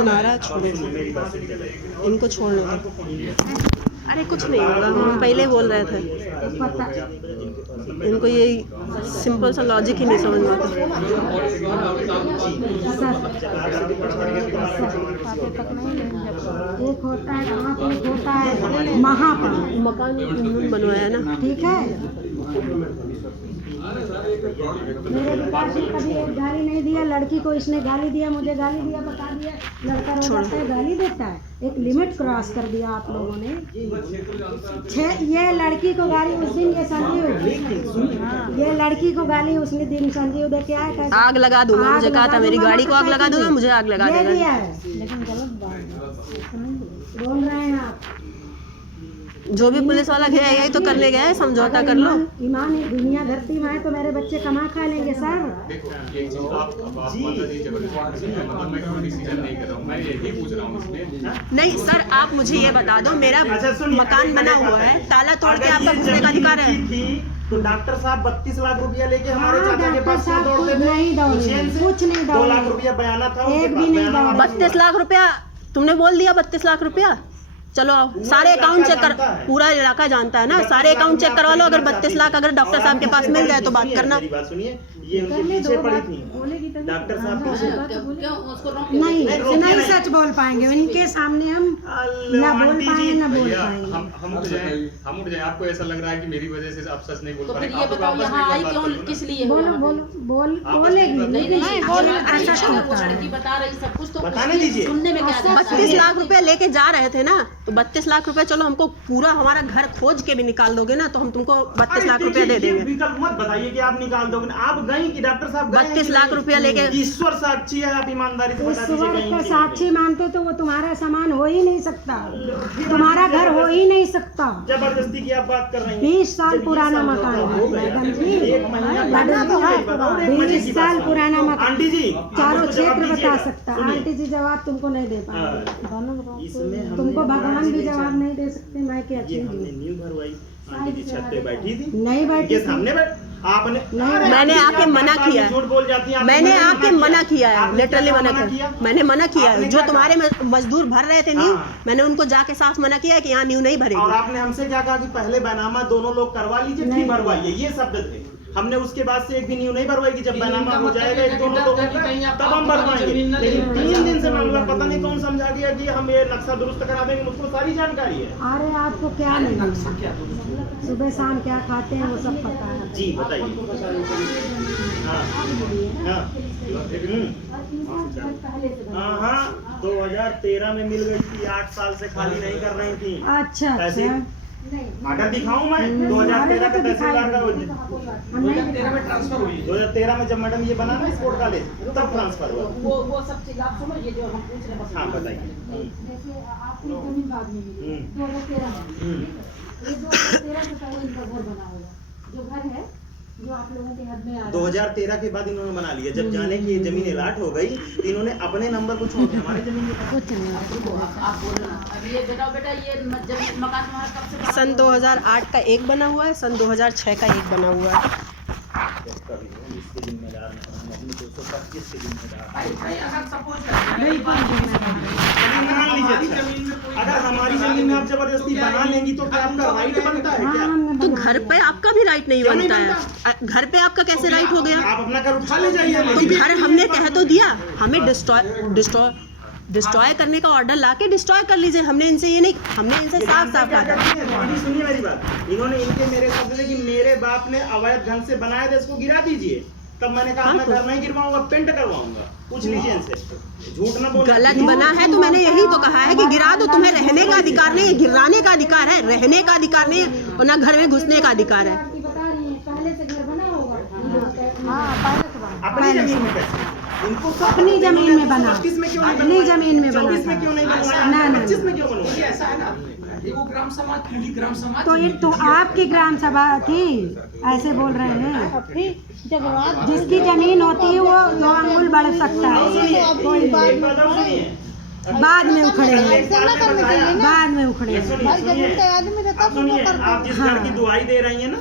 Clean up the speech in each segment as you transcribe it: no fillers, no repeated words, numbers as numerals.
नाराज छोड़ो, इनको छोड़ने दो। अरे कुछ नहीं होगा, हम पहले ही बोल रहे थे। इनको ये सिंपल सा लॉजिक ही नहीं समझ में आता। एक होता है वहाँ पे, एक होता है वहाँ पर। मकान बनवाया ना, ठीक है। मेरे पिताजी कभी एक गाली नहीं दिया लड़की को, इसने गाली दिया, मुझे गाली दिया, बता दिया, लड़का रो जाता है, गाली देता है। एक लिमिट क्रॉस कर दिया आप लोगों ने। ये लड़की को गाली उस दिन, ये संजीव, ये लड़की को गाली उस दिन संजीव दे के आया, आग लगा दूंगा, मुझे कहा था मेरी गाड़ी को आग लगा दूंगा, मुझे आग लगा देगा। लेकिन गलत बात बोल रहे हैं आप। जो भी पुलिस वाला गया यही तो करने गया है, समझौता कर लो। ईमान दुनिया धरती में है तो मेरे बच्चे कमा खा लेंगे सर। नहीं सर, आप मुझे ये बता दो, मेरा मकान बना हुआ है, ताला तोड़ के आपका घुसने का अधिकार है। तो डॉक्टर साहब 32 लाख रुपया लेके हमारे चाचा के पास क्यों दौड़ते थे? कुछ नहीं, 2 लाख रुपया बयाना था, एक भी नहीं दौड़े। 32 लाख रुपया तुमने बोल दिया, 32 लाख रुपया। चलो आओ, सारे अकाउंट चेक कर, पूरा इलाका जानता है ना, सारे अकाउंट चेक करवा लो। अगर 32 लाख अगर डॉक्टर साहब के पास मिल जाए तो बात करना। सुनिए, ये उनके पीछे पड़ी थी डॉक्टर साहब पीछे। नहीं सच बोल पाएंगे उनके सामने, हम ना बोल पाएंगे ना बोल पाएंगे। हम उठ जाए। आपको ऐसा लग रहा है कि मेरी वजह से आप सच नहीं बोल पा रहे? तो फिर ये बताओ यहाँ आई क्यों, किस लिए? बोलेगी लड़की बता रही सब कुछ, तो बताने दीजिए। सुनने में क्या? 32 लाख रुपया लेके जा रहे थे ना, तो 32 लाख रुपया चलो हमको पूरा हमारा घर खोज के भी निकाल दोगे ना, तो हम तुमको 32 लाख रुपया दे देंगे। विकल्प मत बताइए कि आप निकाल दोगे। आप गए कि डॉक्टर साहब 32 लाख रुपया लेके। ईश्वर साक्षी है, आप ईमानदारी से बता ईश्वर दीजिए। को साक्षी मानते तो वो तुम्हारा सामान हो ही नहीं सकता, तुम्हारा घर हो ही नहीं सकता। जबरदस्ती की आप बात कर रही हैं। 20 साल पुराना मकान है मैडम जी, 20 साल पुराना मकान। आंटी जी चारों क्षेत्र बता सकता। आंटी जी जवाब तुमको नहीं दे पाएंगे, तुमको भगवान भी जवाब नहीं दे सकते। मैं क्या चीज न्यू भरवाई, आंटी जी छत पे बैठी थी, नहीं बैठी ये सामने आपने, मैंने आके मना किया है, झूठ बोल जाती हैं। मैंने आके मना किया है, लिटरली मना किया, मैंने मना किया है। जो तुम्हारे मजदूर भर रहे थे न्यू, मैंने उनको जाके साफ मना किया है कि यहाँ न्यू नहीं भरेगी। और आपने हमसे क्या कहा कि पहले बैनामा दोनों लोग करवा लीजिए फिर भरवाइए, ये शब्द थे। हमने उसके बाद से एक भी न्यू नहीं भरवाएगी। जब बैनामा हो जाएगा एक दोनों लोगों का तब हम भरवाएंगे। लेकिन 3 दिन से मामला पता नहीं कौन समझा गया कि हम ये नक्शा दुरुस्त करा देंगे, मुझको सारी जानकारी है। अरे आपको क्या नहीं, सुबह शाम क्या खाते हैं वो सब पता है जी बताइए। हाँ 2013 में मिल गई थी, 8 साल से खाली नहीं कर रही थी। अच्छा ऐसे आर्डर दिखाऊं मैं? 2013 का तहसीलदार का 2013 में ट्रांसफर हुई। 2013 में जब मैडम ये बना ना स्पोर्ट कॉलेज तब ट्रांसफर हुआ। वो सब चीज आप सुनो, ये जो हम पूछ रहे हैं। हाँ बताइए। जैसे आपकी जमीन बाद में मिली 2013 में, ये 2013 से पहले इनका घर बना होगा, जो घर है जो आप लोगों के हद में आ रहा है। 2013 के बाद इन्होंने बना लिया। जब जाने की ये जमीन अलाट हो गई इन्होंने अपने नंबर को छोड़ दिया हमारे जमीन आप बोल रहे हैं अब ये बताओ बेटा, ये मकान तुम्हारा कब से? सन 2008 का एक बना हुआ है, सन 2006 का एक बना हुआ है। इसके जिम्मेदार अपने 225 के जिम्मेदार। अगर हमारी जमीन में आप जबरदस्ती बना लेंगी तो क्या आपका राइट बनता है क्या? तो घर पे आपका भी राइट नहीं बनता है। घर पे आपका कैसे राइट हो गया? आप अपना घर उठा ले जाइए। तो घर हमने कह तो दिया, हमें डिस्ट्रॉय करने का ऑर्डर लाके डिस्ट्रॉय कर लीजिए। हमने इनसे ये नहीं, हमने इनसे साफ कहा था। सुनिए मेरी बात, इन्होंने इनके मेरे शब्द थे कि मेरे बाप ने अवैध ढंग से बनाया था, इसको गिरा दीजिए। तब मैंने कहा मैं घर नहीं गिरवाऊंगा, पेंट करवाऊंगा। पूछ लीजिए इनसे, झूठ ना बोल। गलत बना है तो मैंने यही तो कहा है कि गिरा दो, तुम्हें रहने का अधिकार नहीं है, गिराने का अधिकार है, रहने का अधिकार नहीं है, और ना घर में घुसने का अधिकार है। पहले से घर बना होगा, अपनी जमीन में कैसे? इनको अपनी जमीन में बना, अपनी जमीन में बना, 24 में क्यों नहीं बनवाया? 25 में क्यों बनवाया? ऐसा है ना, वो ग्राम समाज थी, ग्राम समाज तो ये तो आपकी ग्राम सभा थी, ऐसे बोल रहे हैं। जिसकी जमीन होती है वो 2 अंगुल बढ़ सकता है, कोई बाद में उखड़ेंगे, बाद में उखड़ेंगे। सुनिए, आप जिस घर की दुआई दे रही हैं ना,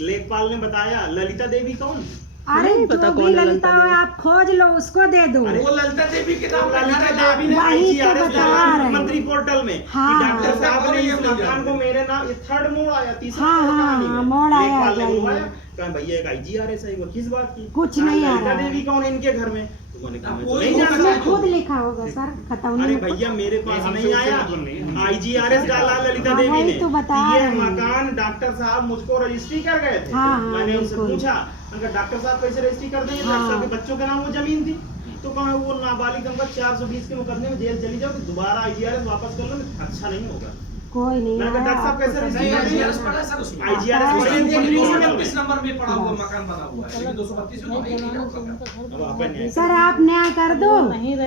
लेखपाल ने बताया ललिता देवी कौन? अरे नहीं जो पता भी कौन है ललिता हो आप खोज लो उसको दे दूं। वो ललिता देवी के नाम पर ललिता घर है। देवी ने वही तो IGRS बता रहे हैं। मंत्री पोर्टल में कि हाँ। डॉक्टर साहब ने इस मकान को मेरे नाम, ये थर्ड मोड़ आया, तीसरा हाँ, मोड़ हाँ, कहानी में। मोड़ आया लेखपाल ने जाइए। बुलवाया, कहा भैया एक IGRS है, वो किस बात की? कुछ कहा, नहीं आ ललिता रहा है। देवी कौन है इनके घर में? तो मैंने कहा मैं तो कोई नहीं होगा जानता। उसमें खुद लिखा होगा सर खतौनी अरे में। भैया मेरे पास हमसे नहीं उससे आया, मतलब नहीं है, हमसे IGRS डाला ललिता हाँ, देवी वही ने तो बता कि ये रहे हैं। मकान डॉक्टर साहब मुझको रजिस्ट्री कर गए थे। हाँ, तो हाँ, मैंने उनसे बिल्कुल। पूछा, मैंने कहा डॉक्टर साहब कैसे रजिस्ट्री कर देंगे? हाँ। डॉक्टर साहब के बच्चों के नाम वो जमीन थी। तो कहा वो नाबालिग हमको 420 के मुकदमे में जेल चली जाओ, दोबारा IGRS वापस कर लो, अच्छा नहीं होगा। कोई नहीं मैंने कहा आया, डॉक्टर साहब आपको कैसे सब नहीं रजिस्ट्री नहीं कर IGRS देंगे? पड़ा है सर उसमें। IGRS हाँ, पड़ी है, ये लेकिन 232 नंबर में पड़ा हुआ मकान बना हुआ है, लेकिन 232 में तो है ही नहीं डॉक्टर साहब। अब आप न्याय सर आप न्याय कर दो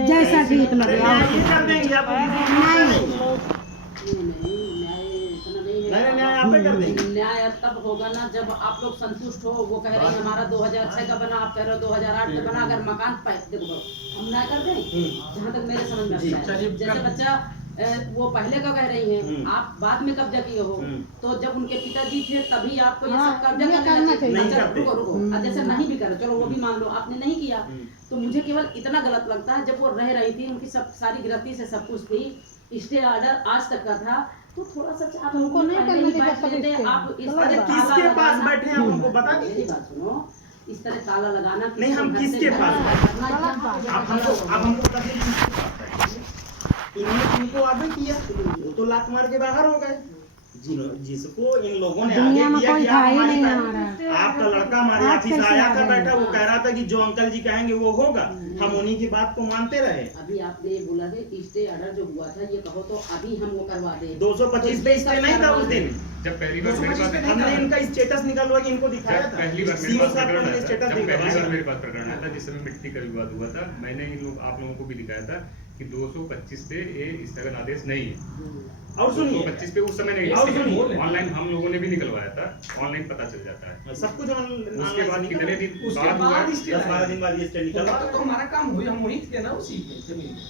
जैसा ठीक अरे लगे न्याय ये कर देंगे आप, नहीं न्याय आप ही कर देंगे। न्याय तब होगा ना जब आप लोग संतुष्ट हो। वो कह रहे हैं हमारा 2006 का बना, आप कह रहे हो 2008 का बना। अगर मकान देखो हम न्याय कर दें जहाँ तक मेरे समझ में आता है। जैसे बच्चा वो पहले का कह रही हैं, आप बाद में कब्जा किए हो, तो जब उनके पिताजी थे तभी आपको ये सब कब्जा करना चाहिए। नहीं अच्छा, करते। रुको रुको, जैसे नहीं भी करे, चलो वो भी मान लो आपने नहीं किया, तो मुझे केवल इतना गलत लगता है जब वो रह रही थी, उनकी सब सारी गिरफ्ती से सब कुछ थी, स्टे ऑर्डर आज तक का था, तो थोड़ा सा आप हमको नहीं करने की बात करते हैं। आप इस तरह किसके पास बैठे हैं आप हमको बता मेरी दीजिए। बात सुनो, इस तरह ताला लगाना नहीं, हम किसके पास आप हमको बता दीजिए किसके पास बैठे हैं? इन्होंने इनको आगे किया, वो तो लात मार के बाहर हो गए। जिसको इन लोगों ने दुनिया में आगे किया कोई कि आप था ही हमारी नहीं बहन- हमारा। आपका लड़का हमारे आज ऑफिस कैसे आया आ था, गए? बैठा, वो कह रहा था कि जो अंकल जी कहेंगे वो होगा, हम उन्हीं की बात को मानते रहे। अभी आपने ये बोला थे स्टे ऑर्डर जो हुआ था, ये कहो तो अभी हम वो करवा दें। 225 पे स्टे नहीं था उस दिन, जब पहली बार मेरे पास हमने इनका स्टेटस निकलवा के इनको दिखाया जब था। पहली बार मेरे सीओ पास साहब को प्रकरण हमने आया था, स्टेटस जब पहली बार दिखाया। मेरे पास प्रकरण आया था जिस समय मिट्टी का विवाद हुआ था, मैंने आप लोगों को भी दिखाया था कि 225 पे ये स्थगन आदेश नहीं है। और सुनिए 225 पे उस समय नहीं और सुनिए। ऑनलाइन हम लोगों ने भी निकलवाया था, ऑनलाइन पता चल जाता है। सब कुछ उसके बाद कितने दिन उसके बाद हुआ बाद है? स्टे 10-12 दिन बाद ये स्टे निकल तब तक तो हमारा काम हुई, हम वहीं थे ना उसी में जमीन में।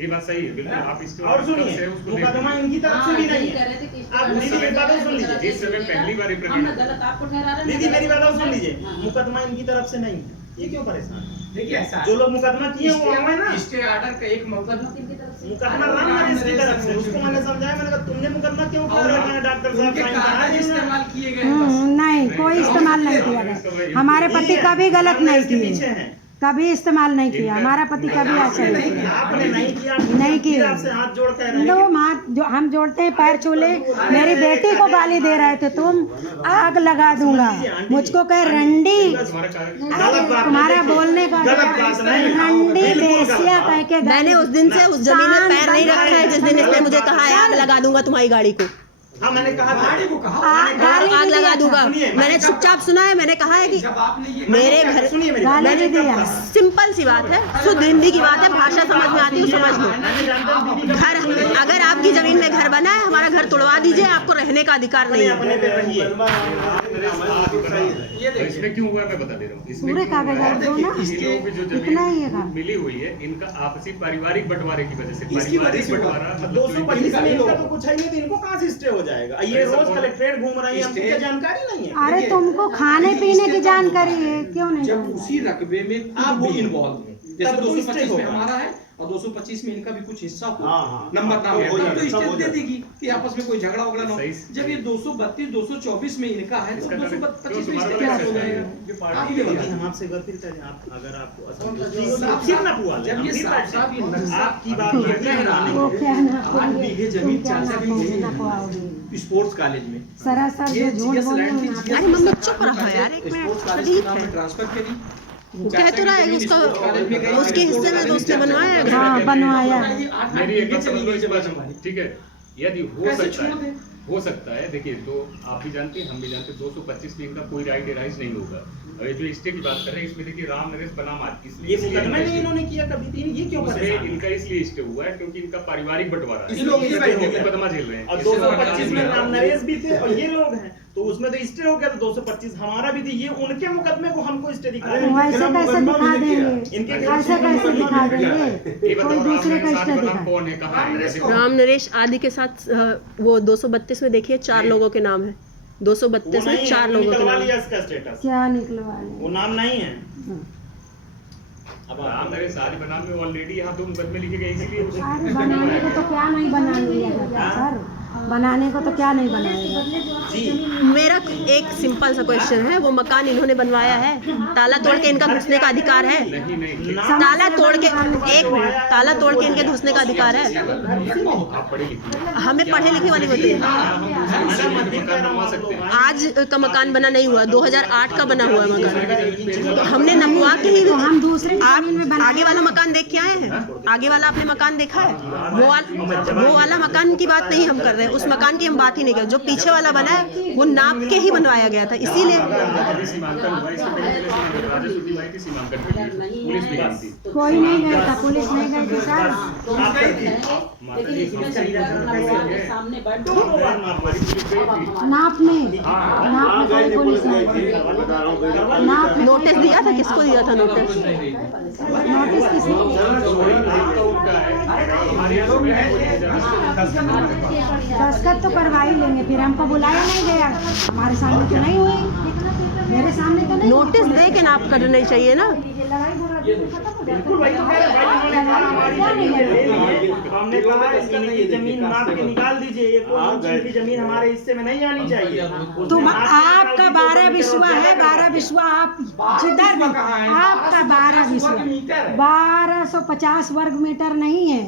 ये बात सही है बिल्कुल। आप इसके और सुनिए मुकदमा इनकी तरफ से भी नहीं कह है। रहे थे कि आप दीदी मेरी बात और सुन लीजिए। जिस समय पहली बार ये हम ना गलत आपको ठहरा रहे हैं, दीदी मेरी बात और सुन लीजिए, हाँ। मुकदमा इनकी तरफ से नहीं है, ये क्यों परेशान है? देखिए ऐसा है, जो लोग मुकदमा किए वो आए ना, स्टे ऑर्डर का एक मतलब किनकी तरफ से? मुकदमा राम नरेश की तरफ से, उसको मैंने समझाया, मैंने कहा तुमने मुकदमा क्यों कर रहे हैं? डॉक्टर साहब उनके साइन करा कागज दिए ना। इस्तेमाल किए गए बस। नहीं कोई इस्तेमाल नहीं किया गया। हमारे पति कभी गलत नहीं इसके पीछे किए, हैं। कभी इस्तेमाल नहीं किया हमारा पति, कभी ऐसा नहीं किया। आपने नहीं किया, नहीं किए। फिर आपसे हाथ जोड़ कह रहे हैं लो हाथ जो हम जोड़ते हैं, पैर छूले। मेरी बेटी को गाली दे रहे थे, तुम आग लगा दूंगा, मुझको कह रंडी। तुम्हारा कागज गलत बात तुम्हारा नहीं, बोलने का गलत बात नहीं, रंडी बिल्कुल गलत बेसिया बात। कह के मैंने उस दिन से उस जमीन में पैर नहीं रखा है जिस दिन इसने मुझे कहा है आग लगा दूंगा तुम्हारी गाड़ी को। हाँ मैंने कहा था, गाड़ी को कहा गाली आग भी लगा दिया दूंगा। था। सुनिए, मैंने चुपचाप सुना है, मैंने कहा है कि जब आपने ये मेरे घर सुनिए मेरी गाली बात। भी दिया। सिंपल सी बात है, शुद्ध हिंदी की बात है, भाषा समझ में आती है समझ लो। मैंने जानता हूँ दीदी का घर अगर आपकी जमीन में घर बना है, हमारा घर तोड़वा दीजिए, आपको रहने का अधिकार नहीं है। अपने पे रहिए। ये तो इसमें क्यों हुआ है मैं बता दे रहा हूँ। इसमें पूरे क्यों हुआ कागजात है? दो ना, इन लोगों की जो इतना ही है जमीन काम। मिली हुई है, इनका आपसी पारिवारिक बंटवारे की वजह से, इसकी वजह पारिवारिक से हुआ। बंटवारा मतलब 225 में इनका तो कुछ है नहीं, तो इनको कहाँ से स्टे हो जाएगा? ये रोज कलेक्ट्रेट घूम रहे हैं, हमको क्या जानकारी नहीं है? अरे तुमको खाने पीने की जानकारी है, क्यों नहीं जब जानकारी? उसी रकबे में आप भी भी इन्वॉल्व हैं, जैसे तब तो 225 स्टे में होगा। हमारा है और 225 में इनका भी कुछ हिस्सा हो, हाँ, हाँ। नंबर ना हो, हो तब जाएगा, तो सब हो स्टेट दे जाएगा। देगी कि आपस में कोई झगड़ा वगड़ा ना हो। सही। जब ये 232 224 में इनका है तो इसका 225 में तुम्हारा स्टेट कैसे हो कैसे जाएगा? ये आप पार्टी ये के बताइए। हम आपसे गलती करते हैं, आप अगर आपको असंतुष्टि साफ- हो तो फिर ना हुआ जब ये साफ-साफ ये नक्शा आपकी बात ये कह रहा वो नहीं। क्या ना 8 बीघे जमीन क्या 4 ना बीघे ना पाओगे। स्पोर्ट्स कॉलेज में सरासर ये जो झूठ GS बोल रहे लैंड हो थी, ना। अरे मम्मी चुप रहो यार, एक मिनट, स्पोर्ट्स कॉलेज ठीक के नाम है। पे ट्रांसफर करी। कह तो रहा है कि उसका उसके हिस्से में तो उसने बनवाया है। हाँ, बनवाया। मेरी एक बात समझ लो इस बात में, ठीक है? यदि हो कैसे सकता छोड़ है, दें? हो सकता है, देखिए तो आप भी जानते हैं, हम भी जानते हैं, 225 में इनका कोई राइट एराइज नहीं होगा। और ये जो स्टे की बात कर रहे हैं, इसमें देखिए राम नरेश बनाम आज ये मुकदमा नहीं इन्होंने किया कभी भी, ये क्यों उसमें परेशान है? इनका इसलिए स्टे हुआ है क्योंकि इनका पारिवारिक बंटवारा है, इस लोग ये बैठे हो गया। मुकदमा झेल रहे हैं। और 225 में राम नरेश भी थे और ये लोग हैं, तो उसमें तो स्टे हो गया, तो 225 हमारा भी थी। ये उनके मुकदमे को हमको स्टे दिखा रहे हैं। वैसे कैसे दिखा देंगे? इनके ऐसे कैसे दिखा देंगे? ये बताओ कोई राम दूसरे नरेश का आदि स्टे का नाम दिखा। कौन है, कहाँ है? ऐसे राम नरेश आदि के साथ वो 232 में देखिए 4 लोगों के नाम है। 232 में 4 लोगों के निकलवा नाम। लिया इसका स्टेटस, क्या निकलवा वो नाम नहीं है। अब राम नरेश आदि बनाम में ऑलरेडी यहाँ 2 मुकदमे लिखे गए, इसीलिए अरे बनाने को तो क्या नहीं बना लिया जाता सर, बनाने को तो क्या नहीं बनाया जाता। मेरा एक सिंपल सा क्वेश्चन है, वो मकान इन्होंने बनवाया है, ताला तोड़ के इनका घुसने का अधिकार है? नहीं नहीं ताला तोड़ के, एक मिनट, ताला तोड़ के इनके घुसने का अधिकार है? आप पढ़े लिखे हैं। हमें पढ़े लिखे वाली बताइए। मकान बनवा सकते हैं। आज का मकान बना नहीं हुआ, 2008 का बना हुआ मकान, तो हमने नपवा के ही। तो हम दूसरे आप जमीन में बना आगे वाला मकान देख के आए हैं? आगे वाला आपने मकान देखा है? वो वाला मकान की बात नहीं हम कर रहे हैं, उस मकान की हम बात ही नहीं कर रहे। जो पीछे वाला बना है वो नाप के ही बनवाया गया था, इसीलिए। कोई नहीं गया था, पुलिस नहीं गई थी सर। लेकिन इसमें सामने बैठ नापने कोई पुलिस नहीं गई। नाप नोटिस दिया था, किसको दिया था नोटिस? नोटिस किसी दस्तखत तो करवा ही लेंगे, फिर हमको बुलाया नहीं गया, हमारे सामने तो नहीं हुई, मेरे सामने तो नहीं। नोटिस दे के नाप करना चाहिए ना। बिल्कुल भाई, तो कह रहे भाई उन्होंने कहा हमारी जमीन ले ली, हमने कहा इनकी जमीन नाप के निकाल दीजिए, ये कोई की जमीन हमारे हिस्से में नहीं आनी चाहिए। तो आपका 12 विश्वा है, 12 विश्वा आप जिधर भी, आपका 12 विश्वा 1250 वर्ग मीटर नहीं है।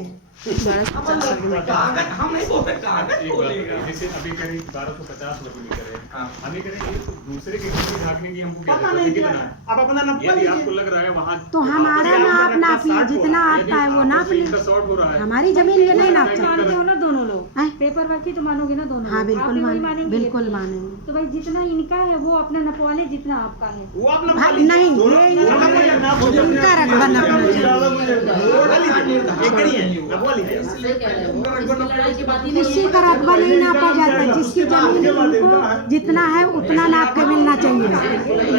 कागज हम नहीं बोलते, कागज बोले। जैसे अभी करें 1250 वर्ग मीटर है, हमें करें ये तो दूसरे के घर में झाँकने की हमको क्या पता जरूरत नहीं है कि क्या बनाए? अब अपना नपवा यदि लीजिए। आपको लग रहा है वहाँ तो हमारा नाप नापिए, जितना आता है वो नाप लीजिए। इनका शॉर्ट हो रहा है। हमारी जमीन ये नहीं नाप सकते। मानते हो ना दोनों लोग, हैं? पेपर वर्क की तो मानोगे ना दोनों हाँ लोग? आप बिल्कुल भी वही मानेंगे, मानेंगे? बिल्कुल मानेंगे। तो भाई जितना इनका है वो अपना नपवा ले, जितना आपका है। वो आप नपवा हाँ, लीजिए। नहीं दोनों इनका रकबा नपना एक करिए, नपवा लीजिए। सही कह रहे हो, इसकी लड़ाई की बात ही नहीं किसी है। का रकबा नहीं नापा जाता, जिसकी जमीन इनको जितना है उतना नाप के मिलना चाहिए।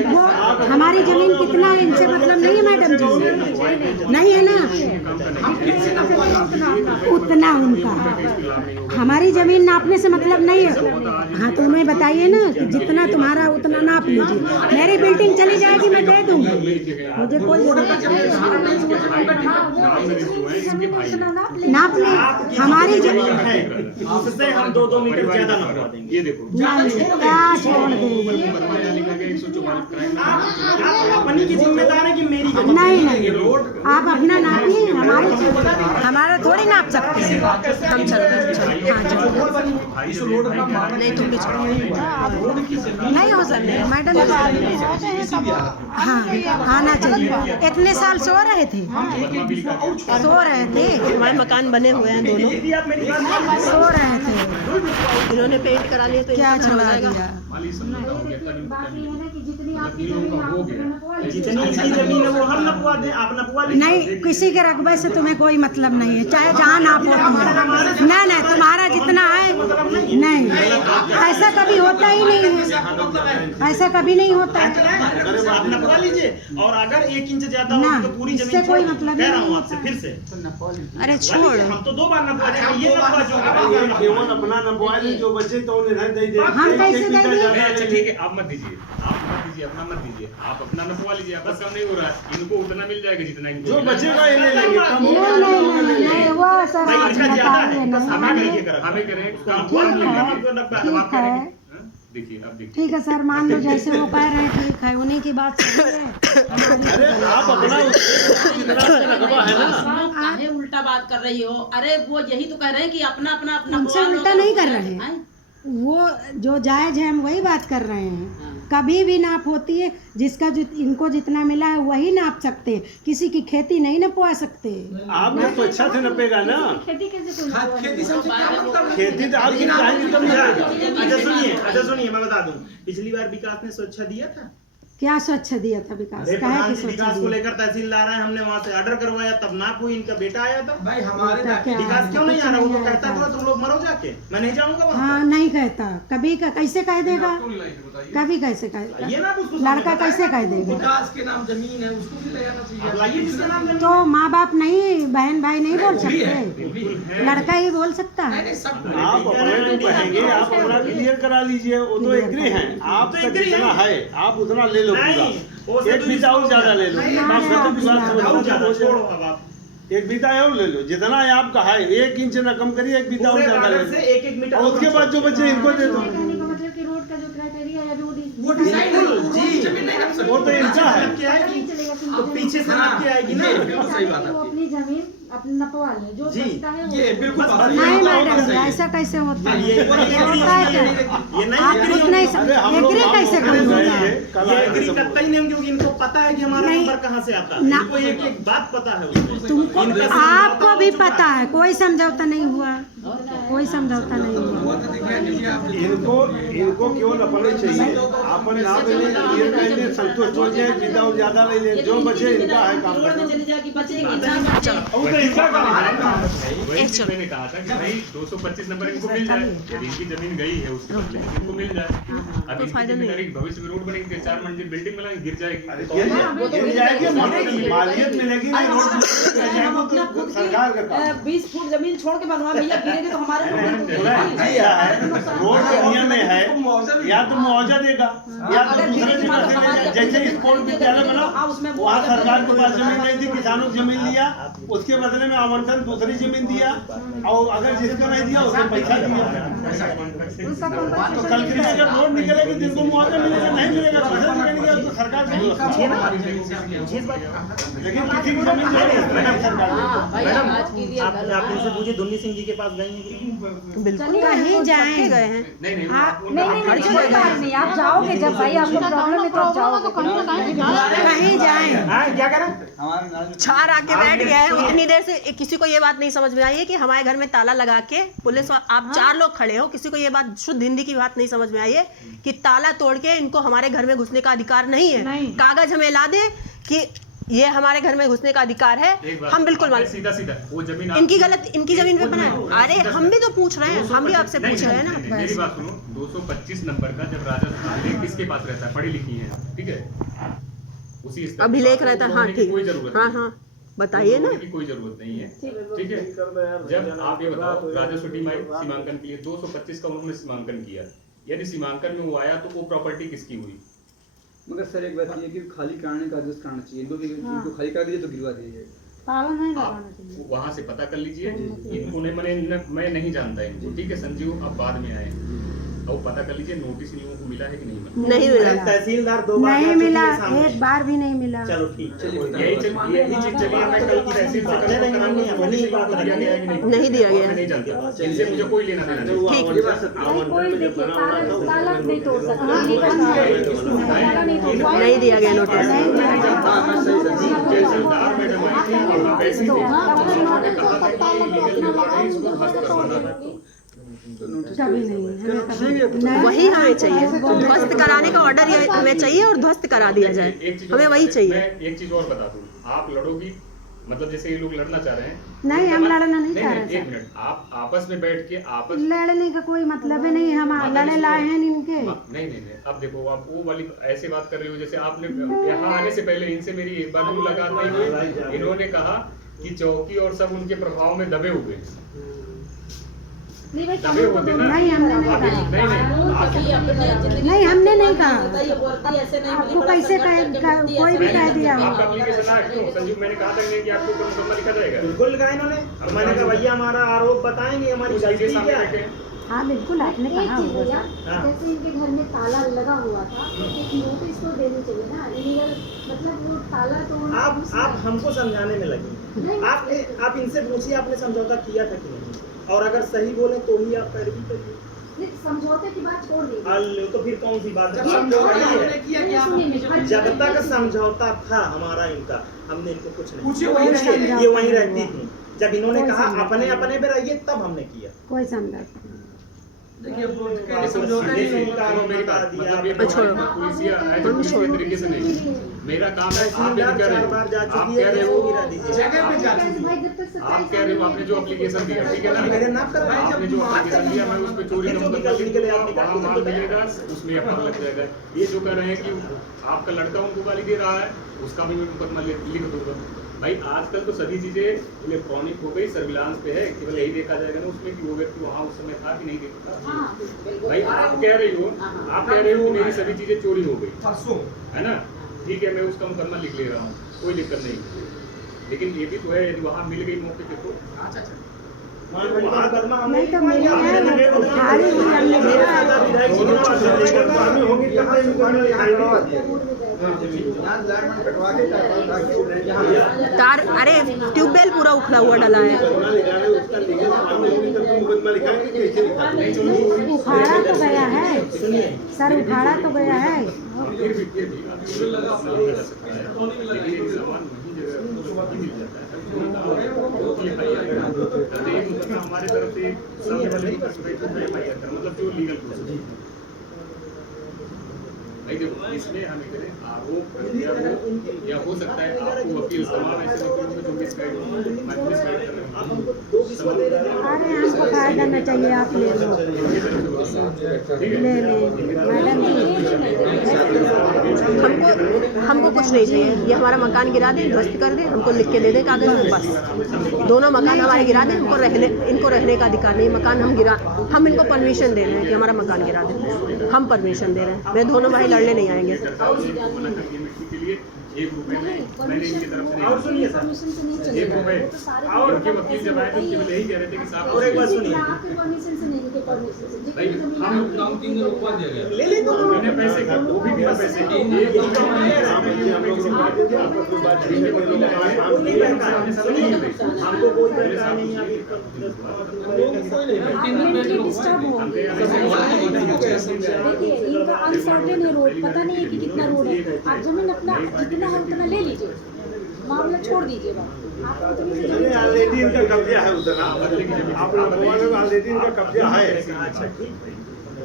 वो हमारी जमीन कितना है इनसे मतलब नहीं है मैडम जी, नहीं है ना, उतना उनका। हमारी जमीन नापने से मतलब नहीं है। हाँ तो उन्हें बताइए ना कि जितना तुम्हारा उतना नाप लीजिए। मेरी बिल्डिंग चली जाएगी मैं दे दूंगी, मुझे कोई जरूरत नहीं। नाप ले, हमारी जमीन है, उससे हम 2-2 मीटर ज्यादा नपवा देंगे। ये देखो क्या छोड़ देंगे। आप अपनी की जिम्मेदार है कि मेरी जमीन? नहीं नहीं, आप अपना नापिए, हमारा थोड़ी नाप सकते हैं हम। चलो हाँ चलो, नहीं तुम भी चलो, नहीं हो सकता मैडम। हाँ आना चाहिए, इतने साल सो रहे थे, हमारे मकान बने हुए हैं दोनों, यदि आप मेरी बात मान लीजिए, सो रहे थे, इन्होंने पेंट करा लिया तो क्या इनका घर हो छुड़ा जाएगा। दिया। बात ये है ना कि जितनी आपकी जमीन आप उतना नपवा लीजिए। जितनी इसकी जमीन है वो हम नपवा दें, आप नपवा लीजिए। नहीं, किसी के रकबे से तुम्हें कोई मतलब नहीं है, चाहे जहाँ नाप हो तुम। नहीं तुम्हारा जितना है, नहीं ऐसा कभी होता ही नहीं है, ऐसा कभी नहीं होता है। आप नपवा लीजिए, और अगर 1 इंच ज्यादा ना, हो तो पूरी इससे जमीन कोई छोड़ दो। मतलब कह रहा नहीं। हूँ आपसे फिर से। अरे छोड़, हम तो 2 बार नपवा देंगे, ये नपवा जो केवल अपना नपवा ली, जो बचे तो उन्हें दे दे। हम कैसे दे दें? नहीं, अच्छा ठीक है, आप मत दीजिए, अपना मत दीजिए, आप अपना नपवा लीजिए, आपका कम नहीं हो रहा है, इनको उतना मिल जाएगा जितना इनको जो मिला है। बचेगा इन्हें लेंगे, कम होगा नहीं वो सर भाई आप इसका ज्यादा है, बताइए ना। हमें ये करें, करा। हमें करें काम ठीक काम है, लेंगे। ठीक है, हाँ? देखिए अब देखिए ठीक है सर, मान लो जैसे वो कह रहे हैं ठीक है, उन्हीं की बात सही है। अरे आप अपना रकबा है ना। काहे उल्टा बात कर रही हो? अरे वो यही तो कह रहे हैं कि अपना अपना अपना उनसे नपवा लो उल्टा तो- नहीं कर रहे हैं। हैं? वो जो जायज है हम वही बात कर रहे हैं। कभी भी नाप होती है, जिसका इनको जितना मिला है वही नाप सकते हैं, किसी की खेती नहीं नपवा सकते। आप लोग तो अच्छा से नपेगा ना। खेती कैसे कोई नपवा खेती से हमसे क्या मतलब है? खेती तो आपकी चाहेंगे तब नपेगा। अच्छा सुनिए, मैं बता दूं, पिछली बार विकास ने स्वच्छा दिया था, क्या स्वच्छ दिया था विकास? अरे काहे प्रधान की जी स्वच्छ विकास को दिया? लेकर तहसीलदार है, हमने वहाँ से ऑर्डर करवाया, तब ना कोई इनका बेटा आया था। भाई हमारे बेटा क्या विकास है? क्यों नहीं कुछ आ रहा? वो तो आया कहता था। है तुम लोग मरो जाके, मैं नहीं जाऊंगा वहाँ। हाँ नहीं कहता, कभी का कैसे कह देगा? क्यों नहीं लाएंगे बताइए? कभी कैसे कह ये ना आप उसको लड़का समझाया। कैसे कह देगा? विकास के नाम जमीन है, उसको भी ले आना आप चाहिए। लाइए जिसका नाम जमीन तो माँ बाप नहीं, बहन भाई नहीं बोल वो भी है, सकते? वो भी है। लड़का ही बोल सकता नहीं है? नहीं सब आप अपने तो कहेंगे, आप अपना क्लियर करा लीजिए, वो तो एग्री हैं, आप तो agree जितना हैं। है आप उतना ले लो नहीं, पूरा, वो से एक तो बीता और ज्यादा ले लो, नहीं, बात खत्म, विवाद और समाधान ज्यादा हो छोड़ो जाए। अब आप। एक बीता और ले लो, जितना है आपका है, 1 इंच न कम करिए, एक बीता और पूरे ज्यादा ले बॉर्डर से लो, 1-1 मीटर और उसके बाद जो बचे इनको दे दो। कहने का मतलब कि रोड का जो क्राइटेरिया है रोड वो डिजाइन है, बिल्कुल, जी। जमीन नहीं रख सकते। वो तो इनका है। नाप के आएगी, चलेगा, तो पीछे से नाप के आएगी ना। बिल्कुल सही बात है वो आपकी। अपनी जमीन अपने नपवा ले, जो जी। बचता है वो ये बिल्कुल बात बस सही है। नहीं ये बात मैडम जी, सही है। ऐसा कैसे होता है? ये ये होता है क्या? ये नहीं आप agree खुद होंगे। नहीं अरे हम लोग एग्री आप कैसे लोग कोई गए होगा? थे, कल ये आए एग्री थे सब करता ही नहीं, क्योंकि इनको पता है कि हमारा नहीं। नंबर कहाँ से आता है। ना। इनको एक बात पता है उसमें। तुमको इनका आपको समझौता भी हो चुका पता है, कोई समझौता नहीं हुआ, कोई समझौता नहीं हुआ। वो तो दिखा दीजिए आप। इनको केवल अपने चाहिए, अपन ना तो ये कहते संतुष्ट हो जाए, बीता और ज्यादा ले ले, जो बचे इनका है काम रोड में करना। चली जाएगी, बचेगी ना। वो तो इनका काम है। वही चीज़ मैंने कहा था कि भाई 225 नंबर इनको मिल जाए, यदि इनकी जमीन गई है उसके बदले में इनको मिल जाए। अब इनकी फायदा नहीं। जमीन भविष्य में रोड बनेगी, 4 मंजिल बिल्डिंग बनाएंगे, गिर जाएगी। गिर जाएगी, मालियत मिलेगी नहीं, रोड तो सरकार का काम। 20 फुट जमीन छोड़ के बनवा भैया, गिरेगी तो हमारे लोग रोड का नियम में है, या तो मुआवजा देगा या तो दूसरे जगह से ले जाए। जैसे स्कूल विद्यालय बना, वहाँ सरकार के पास जमीन नहीं थी, किसानों की जमीन लिया, उसके बदले में आवंटन दूसरी जमीन दिया, और अगर जिसको नहीं दिया उसे पैसा दिया। तो कल के लिए अगर रोड निकलेगी जिनको मुआवजा मिलेगा, नहीं मिलेगा पैसा निकलेगा, तो सरकार से लेकिन किसी की जमीन नहीं सरकार हाँ भाई, मैडम, आज की लिए आप इनसे पूछिए, दुन्नी सिंह जी के पास गए हैं? बिल्कुल कहीं जाएं। गए हैं। नहीं नहीं, आप उनका हर जगह गए हैं। नहीं, आप जाओगे जब भाई आपको प्रॉब्लम है तो आप जाओगे, कहीं जाएं। हाँ, क्या करें? चार आके बैठ गए हैं, उतनी देर से किसी को ये बात नहीं समझ में आई है कि हमारे घर में ताला लगा के पुलिस आप 4 लोग खड़े हो, किसी को ये बात शुद्ध हिंदी की बात नहीं समझ में आई है कि ताला तोड़ के इनको हमारे घर में घुसने का अधिकार नहीं है। कागज हमें ला दें कि ये हमारे घर में घुसने का अधिकार है, एक बात, हम बिल्कुल मान। सीधा सीधा वो जमीन इनकी गलत, इनकी जमीन पे बनाए। अरे हम भी तो पूछ रहे हैं, हम भी आपसे पूछ रहे हैं ना। मेरी बात सुनो, 225 नंबर का जब राजा किसके पास रहता है, पढ़ी लिखी है, ठीक है, उसी स्तर अभिलेख पर रहता है। होने हाँ की ठीक, कोई जरूरत हाँ नहीं। हाँ बताइए ना। होने की कोई जरूरत नहीं है, ठीक है। जब आप ये बताओ, राजस्व सीमांकन के लिए 225 का उन्होंने सीमांकन किया, यदि सीमांकन में वो आया तो वो प्रॉपर्टी किसकी हुई? मगर सर एक बात ये कि खाली कराने का आदेश करना चाहिए, इनको खाली करा दीजिए तो गिरवा दीजिए। ताला नहीं लगाना आप चाहिए। वहां से पता कर लीजिए, इनको नहीं, मैं नहीं जानता इनको, ठीक है। संजीव अब बाद में आए, अब पता कर लीजिए नोटिस इन लोगों को मिला है कि नहीं मिला। नहीं मिला। तहसीलदार 2 बार नहीं जा चुकी मिला, है सामने। एक बार भी नहीं मिला। चलो ठीक, यही चीज चलिए, मैं कल की तहसील से कलेक्ट कराऊंगी, अपनी ही बात दिया गया है कि नहीं दिया गया। मैं नहीं जानता, इनसे मुझे कोई लेना देना नहीं। ठीक कोई देखिए ताला नहीं तोड़ सकता, नहीं दिया गया नोटिस। तहसीलदार मैडम आई थी, वहाँ बैठी थी, उन्होंने कहा था कि लीगल पेपर है, इसको ध्वस्त करवाना था। कभी नहीं। वही हमें चाहिए, ध्वस्त कराने का ऑर्डर ये हमें चाहिए और ध्वस्त करा दिया जाए, एक चीज हमें और- वही चाहिए। मैं एक चीज और बता दूं, आप लड़ोगी, मतलब जैसे ये लोग लड़ना चाह रहे हैं, नहीं, हम लड़ना नहीं चाह रहे एक सर। मिनट, आप आपस में बैठ के आपस लड़ने का कोई मतलब ही नहीं, हम लड़े लाए हैं इनके। नहीं नहीं नहीं, अब देखो आप वो वाली ऐसे बात कर रहे हो जैसे आपने यहाँ आने से पहले इनसे मेरी एक बार भी मुलाकात नहीं हुई। इन्होंने कहा कि चौकी और सब उनके प्रभाव में दबे हुए हैं। दबे होते ना, नहीं, हमने नहीं आप- कहा। नहीं, हमने नहीं कहा। आपको आपको कैसे कोई भी कह दिया आपका होगा। एप्लीकेशन आया क्यों? संजीव मैंने कहा था कि आपके ऊपर मुकदमा लिखा जाएगा। बिल्कुल लिखा इन्होंने। अब मैंने कहा भैया हमारा आरोप बताएंगे, हमारी उसके गलती सामने क्या बैठे है? हैं। हाँ बिल्कुल, आपने कहा होगा। हाँ। जैसे इनके घर में ताला लगा हुआ था, एक नोटिस तो देनी चाहिए ना, इलीगल मतलब वो ताला तो आप हमको समझाने में लगी। आप इनसे पूछिए आपने समझौता किया था कि नहीं, और अगर सही बोले तो ही आप पैरवी करिए। समझौते की बात छोड़ दी। अल्ले, तो फिर कौन सी बात है? जब समझौता हमने किया कि आप जब तक समझौता था हमारा इनका, हमने इनको कुछ नहीं पूछिए, पूछिए, वहीं समझौता ये वहीं हुआ। रहती थी। जब इन्होंने कोई कहा समझौता अपने नहीं। अपने पे रहिए, तब हमने किया। कोई समझौता नहीं। देखिए देखो, समझौते सीधे नहीं सीधे करो मेरी बात, मतलब ये छोड़ो। पुलिसिया ऐसे तरीके से नहीं। मेरा काम है, आप ये कह रहे हो, आप कह रहे हो, जगह पे जाती है। आप कह रहे हो आपने जो एप्लीकेशन दिया, ठीक है मेरे ना, नाम पर भाई आपने जब जो एप्लीकेशन दिया मैं उस पे चोरी का मुकदमा लिख निकले आपने वहाँ माल मिलेगा, उसमें अपना लग जाएगा। ये जो कह रहे हैं कि आपका लड़का उनको गाली दे रहा है, उसका भी मैं मुकदमा लिख दूंगा। भाई आजकल तो सभी चीजें इलेक्ट्रॉनिक हो गई, सर्विलांस पे है, केवल यही देखा जाएगा ना उसमें कि वो व्यक्ति वहाँ उस समय था कि नहीं देखा। भाई आप कह रही हो कि मेरी सभी चीजें चोरी हो गई, परसों है ना, ठीक है, मैं उसका मुकदमा लिख ले रहा हूँ, कोई दिक्कत नहीं। लेकिन ये भी तो है, यदि वहाँ मिल गई मौके पे तो अच्छा नहीं तो मिली है खाली हुई हमने देखा तार, अरे ट्यूबवेल पूरा उखड़ा हुआ डला है। उखाड़ा तो गया है सर, उखाड़ा तो गया है। फिर भी लेकिन एक सामान वही जगह मिल जाता है, हमारे तरफ से सामने वाले की मतलब जो लीगल प्रोसेस। भाई देखो, इसमें हम इतने आरोप प्रत्यारोप या हो सकता है आपको वकील तमाम ऐसे वकीलों को जो मिसगाइड कर रहे हैं, अरे हमको फायदा करना चाहिए, आप ले लो ले मैडम हमको कुछ नहीं चाहिए। ये हमारा मकान गिरा दे, ध्वस्त कर दे, हमको लिख के दे दे कागज में, बस। दोनों मकान हमारे गिरा दे, इनको रहने का अधिकार नहीं। मकान हम इनको परमिशन दे रहे हैं कि हमारा मकान गिरा दे, हम परमिशन दे रहे हैं। मैं दोनों भाई लड़ने नहीं आएंगे। मैंने इनकी तरफ से और सुनिए सर, एक रुपए और उनके वकील जब आए थे केवल यही कह रहे थे कि साहब और एक बात सुनिए, भाई हम काम 3 दिन रुकवा दिया गया, ले ले तो मैंने पैसे का वो भी बिना पैसे के एक हमको कोई पैसा नहीं है, डिस्टर्ब हो। देखिए इनका अनसर्टेन है रोड, पता नहीं है कि कितना रोड है। आप जमीन अपना जितना है उतना ले लीजिए, मामला छोड़ दीजिएगा। ऑलरेडी इनका कब्जा है उधर, आप लोग ऑलरेडी इनका कब्जा है,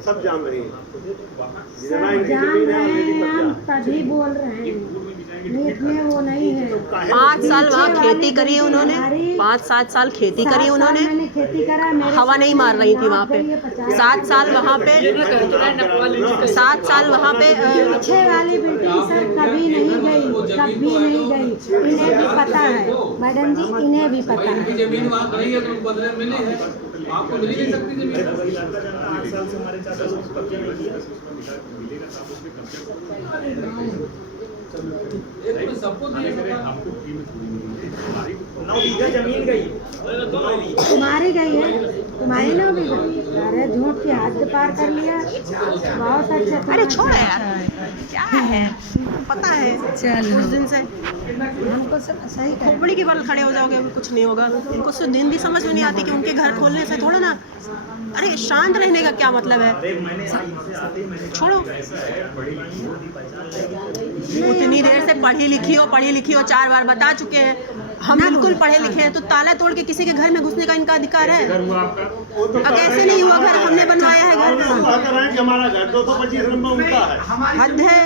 सब जान रही है। सब जान रहे हैं, हम तभी बोल रहे हैं, इतने वो नहीं है। 5 साल वहाँ खेती करी है उन्होंने, 5-7 साल खेती करी उन्होंने, मैंने खेती करा, हवा नहीं मार रही थी वहाँ पे। 7 साल वहाँ पे 7 साल वहाँ पे पीछे वाली बेटी सर कभी नहीं गई, कभी नहीं गई। इन्हें भी पता है मैडम जी, इन्हें भी पता है। जमीन वहाँ खड़ी है तो बदले में मिली है, आपको मिल नहीं सकती जमीन। 8 साल से हमारे चाचा लोग कब्जा मिलेगा साहब उसमें कब्जा एक तो सबको दिए हमको कीमत हुई हमारी 9 बीघा जमीन गई, 9 बीघा तुम्हारी गई है, तुम्हारी ना भी गई। अरे झूठ की हद पार कर लिया, बहुत अच्छा। अरे छोड़ यार, क्या है, पता है उस दिन से हमको सब सही कर। खोपड़ी के बल खड़े हो जाओगे, कुछ नहीं होगा। इनको सिर्फ हिंदी समझ में नहीं आती कि उनके घर खोलने से थोड़ा ना, अरे शांत रहने का क्या मतलब है, छोड़ो। इतनी देर से पढ़ी लिखी हो 4 बार बता चुके हैं, हम बिल्कुल पढ़े लिखे हैं, तो ताला तोड़ के किसी के घर में घुसने का इनका अधिकार है। अब ऐसे नहीं हुआ घर, हमने बनवाया है घर। हमारा घर 225 नंबर उनका है, हद है।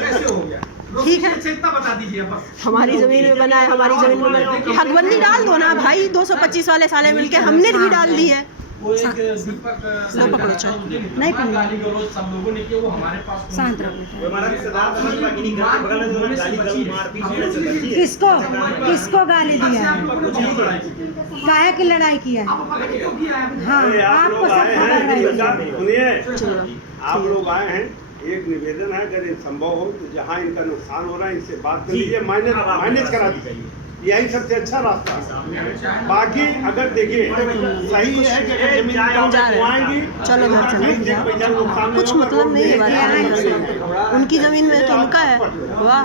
कैसे हो गया, ठीक है, इतना बता दीजिए बस। हमारी जमीन में बना है, हमारी जमीन में हकबंदी डाल दो ना भाई, 225 वाले साले मिलके हमने भी डाल दी है। वो एक दीपक लो पकड़ो चाय। नहीं गाली गलौज सब लोगों ने किया, वो हमारे पास शांत रहो। हमारा रिश्तेदार था, बाकी नहीं घर के बगल में जो गाली गलौज मारपीट है। किसको गाली दिया है, काहे की लड़ाई किया है? हाँ, आपको सब खबर है। सुनिए, आप लोग आए हैं, एक निवेदन है, अगर ये संभव हो तो जहाँ इनका नुकसान हो रहा है इनसे बात कर लीजिए, माइनस करा दीजिए, यही सबसे अच्छा रास्ता है। बाकी अगर देखिए सही है कि जमीन आएंगी, चलो घर चलो, कुछ मतलब नहीं है, उनकी जमीन में तो उनका है। वाह,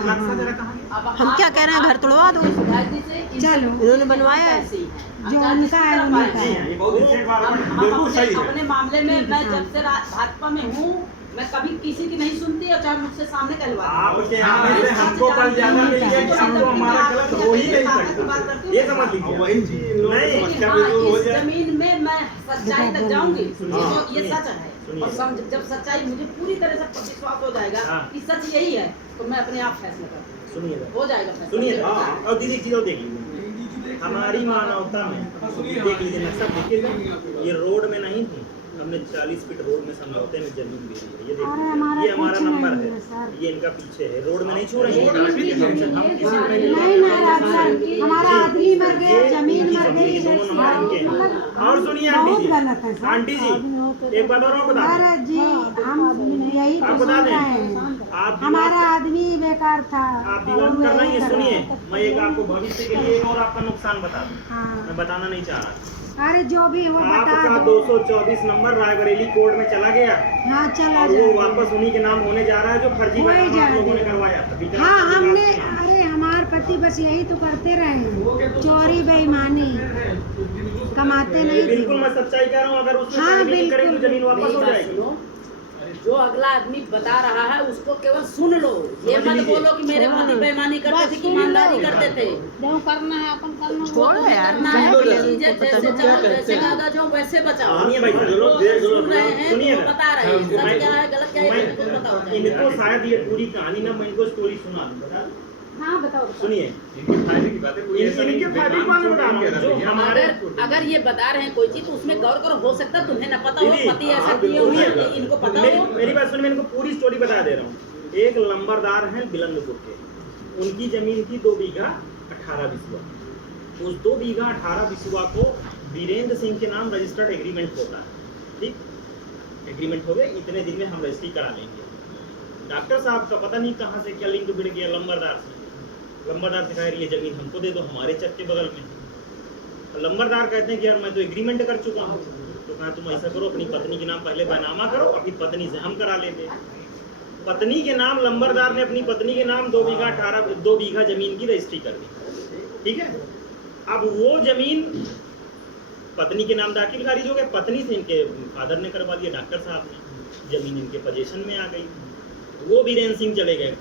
हम क्या कह रहे हैं, घर तोड़वा दो, चलो इन्होंने बनवाया है, जो उनका है उनका है। बिल्कुल सही है। अपने मामले में मैं जब से भाजपा में हूँ, मैं कभी किसी की नहीं सुनती, और चाहे मुझसे सामने कहलवा आपके आने से हमको बल ज्यादा मिल गया कि हमको हमारा गलत हो ही नहीं सकता। बात करती हूँ। ये समझ लीजिए वही चीज इन लोगों की नहीं, समस्या हाँ, भी दूर हो इस जाए। जमीन में मैं सच्चाई तक जाऊंगी, ये सच है। सुनिए। और जब सच्चाई मुझे पूरी तरह से विश्वास हो जाएगा हाँ। कि सच यही है, तो मैं अपने आप फैसला करूँगा। सुनिए हो जाएगा फैसला। सुनिए और दीदी चीजों देख लीजिए हमारी मानवता में देख लीजिए नक्शा देखिए ये रोड में नहीं थी हमने 40 फीट रोड में समझौते में जमीन दे दी है ये अरे देखिए हमारा ये हमारा कुछ नंबर नहीं है है, सर। ये इनका पीछे है रोड में नहीं छू रहे हैं हम किसी को नहीं महाराज सर, हमारा आदमी मर गया, जमीन मर गई, ये दोनों नंबर इनके हैं। मतलब और सुनिए बहुत आंटी गलत है जी सर। आंटी जी एक बात और बता दें महाराज जी हम यही आप तो बता सुन दें। रहे हैं, आप हमारा आदमी बेकार था। आप विवाद करना ही है सुनिए मैं एक आपको भविष्य के लिए एक और आपका नुकसान बता दूं हाँ। मैं बताना नहीं चाह रहा अरे जो भी हो बता आपका दो। 224 नंबर रायबरेली कोर्ट में चला गया हाँ चला और वो जाए। वापस उन्हीं के नाम होने जा रहा है जो फर्जी हो ही बैनामा आप जाए। लोगों ने करवाया था हाँ हमने, अरे हमारे पति बस यही तो करते रहे हैं, चोरी बेईमानी, कमाते नहीं थे। बिल्कुल मैं सच्चाई कह रहा हूँ अगर उसमें हाँ, पैरवी नहीं करेंगे तो जमीन वापस मेरी हो बात जाएगी सुनो, जो अगला आदमी बता रहा है उसको केवल सुन लो, ये समझ मत लीजिए। बोलो कि मेरे पति बेईमानी करते थे कि ईमानदारी करते थे। जो करना है अपन करना। छोड़ो यार करना है काहे के कि लिए चीजें पता जैसे नहीं चाहो, जैसे कागज हो वैसे बचाओ। सुनिए भाई वो सुन रहे हैं सुनिए तो ना। बता रहे हैं सच क्या है गलत क्या है मैं इनको पता हो जाएगा। इनको शायद ये पूरी कहानी ना मैं इनको स्टोरी सुना दूं बता दूं? हाँ बताओ। सुनिए इनके फायदे की बात है कोई ऐसा नहीं इनके कि फायदे की बेईमान बात बता रहा छोड़ के हूँ जो रख दिया। हमारे अगर ये बता रहे हैं कोई चीज तो उसमें गौर करो, हो सकता है तुम्हें न पता हो, दीदी, पति ऐसा आप किए सुनिए, होंगे इनको पता हो। मेरी बात सुनिए मैं इनको पूरी स्टोरी बता दे रहा हूँ एक लंबरदार हैं बिलंदपुर के उनकी जमीन थी 2 बीघा 18 बिस्वा उस 2 बीघा 18 बिस्वा को वीरेंद्र सिंह के नाम रजिस्टर्ड एग्रीमेंट होता है ठीक एग्रीमेंट हो गए इतने दिन में हम रजिस्ट्री करा लेंगे डॉक्टर साहब का पता नहीं कहाँ से क्या लिंक बिड़ गया लंबरदार से कह रही है जमीन हमको दे दो हमारे चक के बगल में लंबरदार कहते हैं कि यार मैं तो एग्रीमेंट कर चुका हूँ तो कहा तुम ऐसा करो अपनी पत्नी के नाम पहले बैनामा करो और फिर पत्नी से हम करा लेंगे पत्नी के नाम लंबरदार ने अपनी पत्नी के नाम 2 बीघा जमीन की रजिस्ट्री कर दी ठीक है अब वो जमीन पत्नी के नाम दाखिल खारिज हो गए पत्नी से इनके फादर ने करवा दिया डॉक्टर साहब ने जमीन इनके पोजीशन में आ गई वो वीरेंद्र सिंह चले गए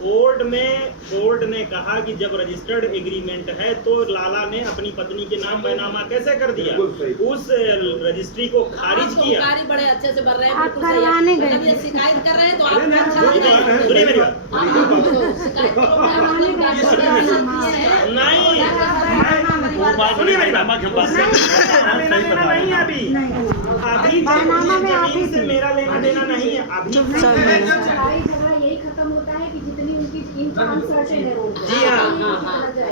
कोर्ट ने कहा कि जब रजिस्टर्ड एग्रीमेंट है तो लाला ने अपनी पत्नी के नाम बैनामा कैसे कर दिया उस रजिस्ट्री को खारिज किया सरकारी बड़े अच्छे से भर रहे हैं आप बिल्कुल सही है। करवाने गए अगर ये थे। शिकायत कर रहे हैं तो आप अच्छा नहीं सुनिए मेरी बात शिकायत करो, करवाने गए थे। नहीं वो बात सुनिए मेरी बात। बैनामा के पास लेना देना नहीं है अभी अभी बैनामा में आप ही जमीन से थे। मेरा लेना देना नहीं है अभी सारी जगह यही खत्म होता है कि जितनी उनकी इनकम अनसर्टेन है रोड पे। जी हाँ।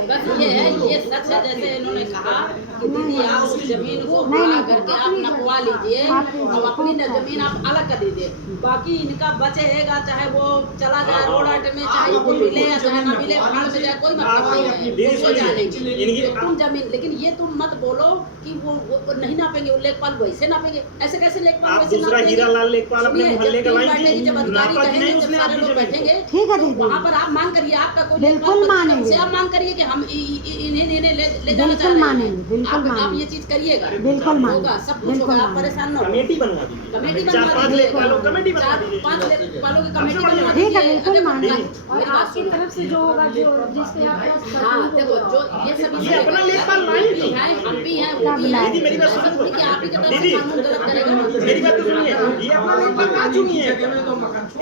बस ये है ये सच है जैसे इन्होंने कहा कि दीदी आप उस जमीन को बना करके आप नपवा लीजिए और अपनी जमीन आप अलग कर दीजिए बाकी इनका बचेगा चाहे वो चला जाए रोड आटे में चाहे वो मिले या चाहे ना मिले भाड़ में जाए कोई मतलब नहीं है दीदी वो सुनिए, जानेंगे इनकी- तो तुम जमीन लेकिन ये तुम मत बोलो कि वो नहीं नापेंगे वो लेखपाल वैसे नापेंगे ऐसे कैसे लेखपाल आप वैसे दूसरा नापेंगे? हीरा लाल लेखपाल अपने सुनिए, मोहल्ले जब का टीम लाई बैठेगी, जब थी अधिकारी नापा कि कहेंगे, नहीं जब उसने सारे आपकी लोग जमीन बैठेंगे ठीक है तो दीदी। वहाँ पर आप मांग करिए आपका कोई बिल्कुल लेखपाल मानेंगे। से आप मांग करिए कि हम इन्हें ले जाना बिल्कुल चाह रहे मानेंगे, हैं बिल्कुल आप मानेंगे। ये चीज करिएगा बिल्कुल मानेंगे, होगा सब कुछ बिल्कुल होगा आप मानेंगे। परेशान न हो कमेटी बनवा दीजिए कमेटी 4-5 लेखपालों कमेटी बनवा दीजिए 4-5 लेखपालों की कमेटी बढ़िया। बनवा ठीक है, दीजिए। बिल्कुल अरे मानेंगे। मेरी और बात आपकी सुनो। तरफ से जो होगा जो जिसके आप हाँ देखो जो ये सभी ये अपना लेखपाल लाई भी थी। हैं हम भी हैं वो भी हैं दीदी मेरी बात ऐसा सुनिए थोड़ी कि आप ही की तरफ से दीदी कानून गलत करेगा मेरी बात तो सुनिए ये अपना लेखपाल ला चुकी है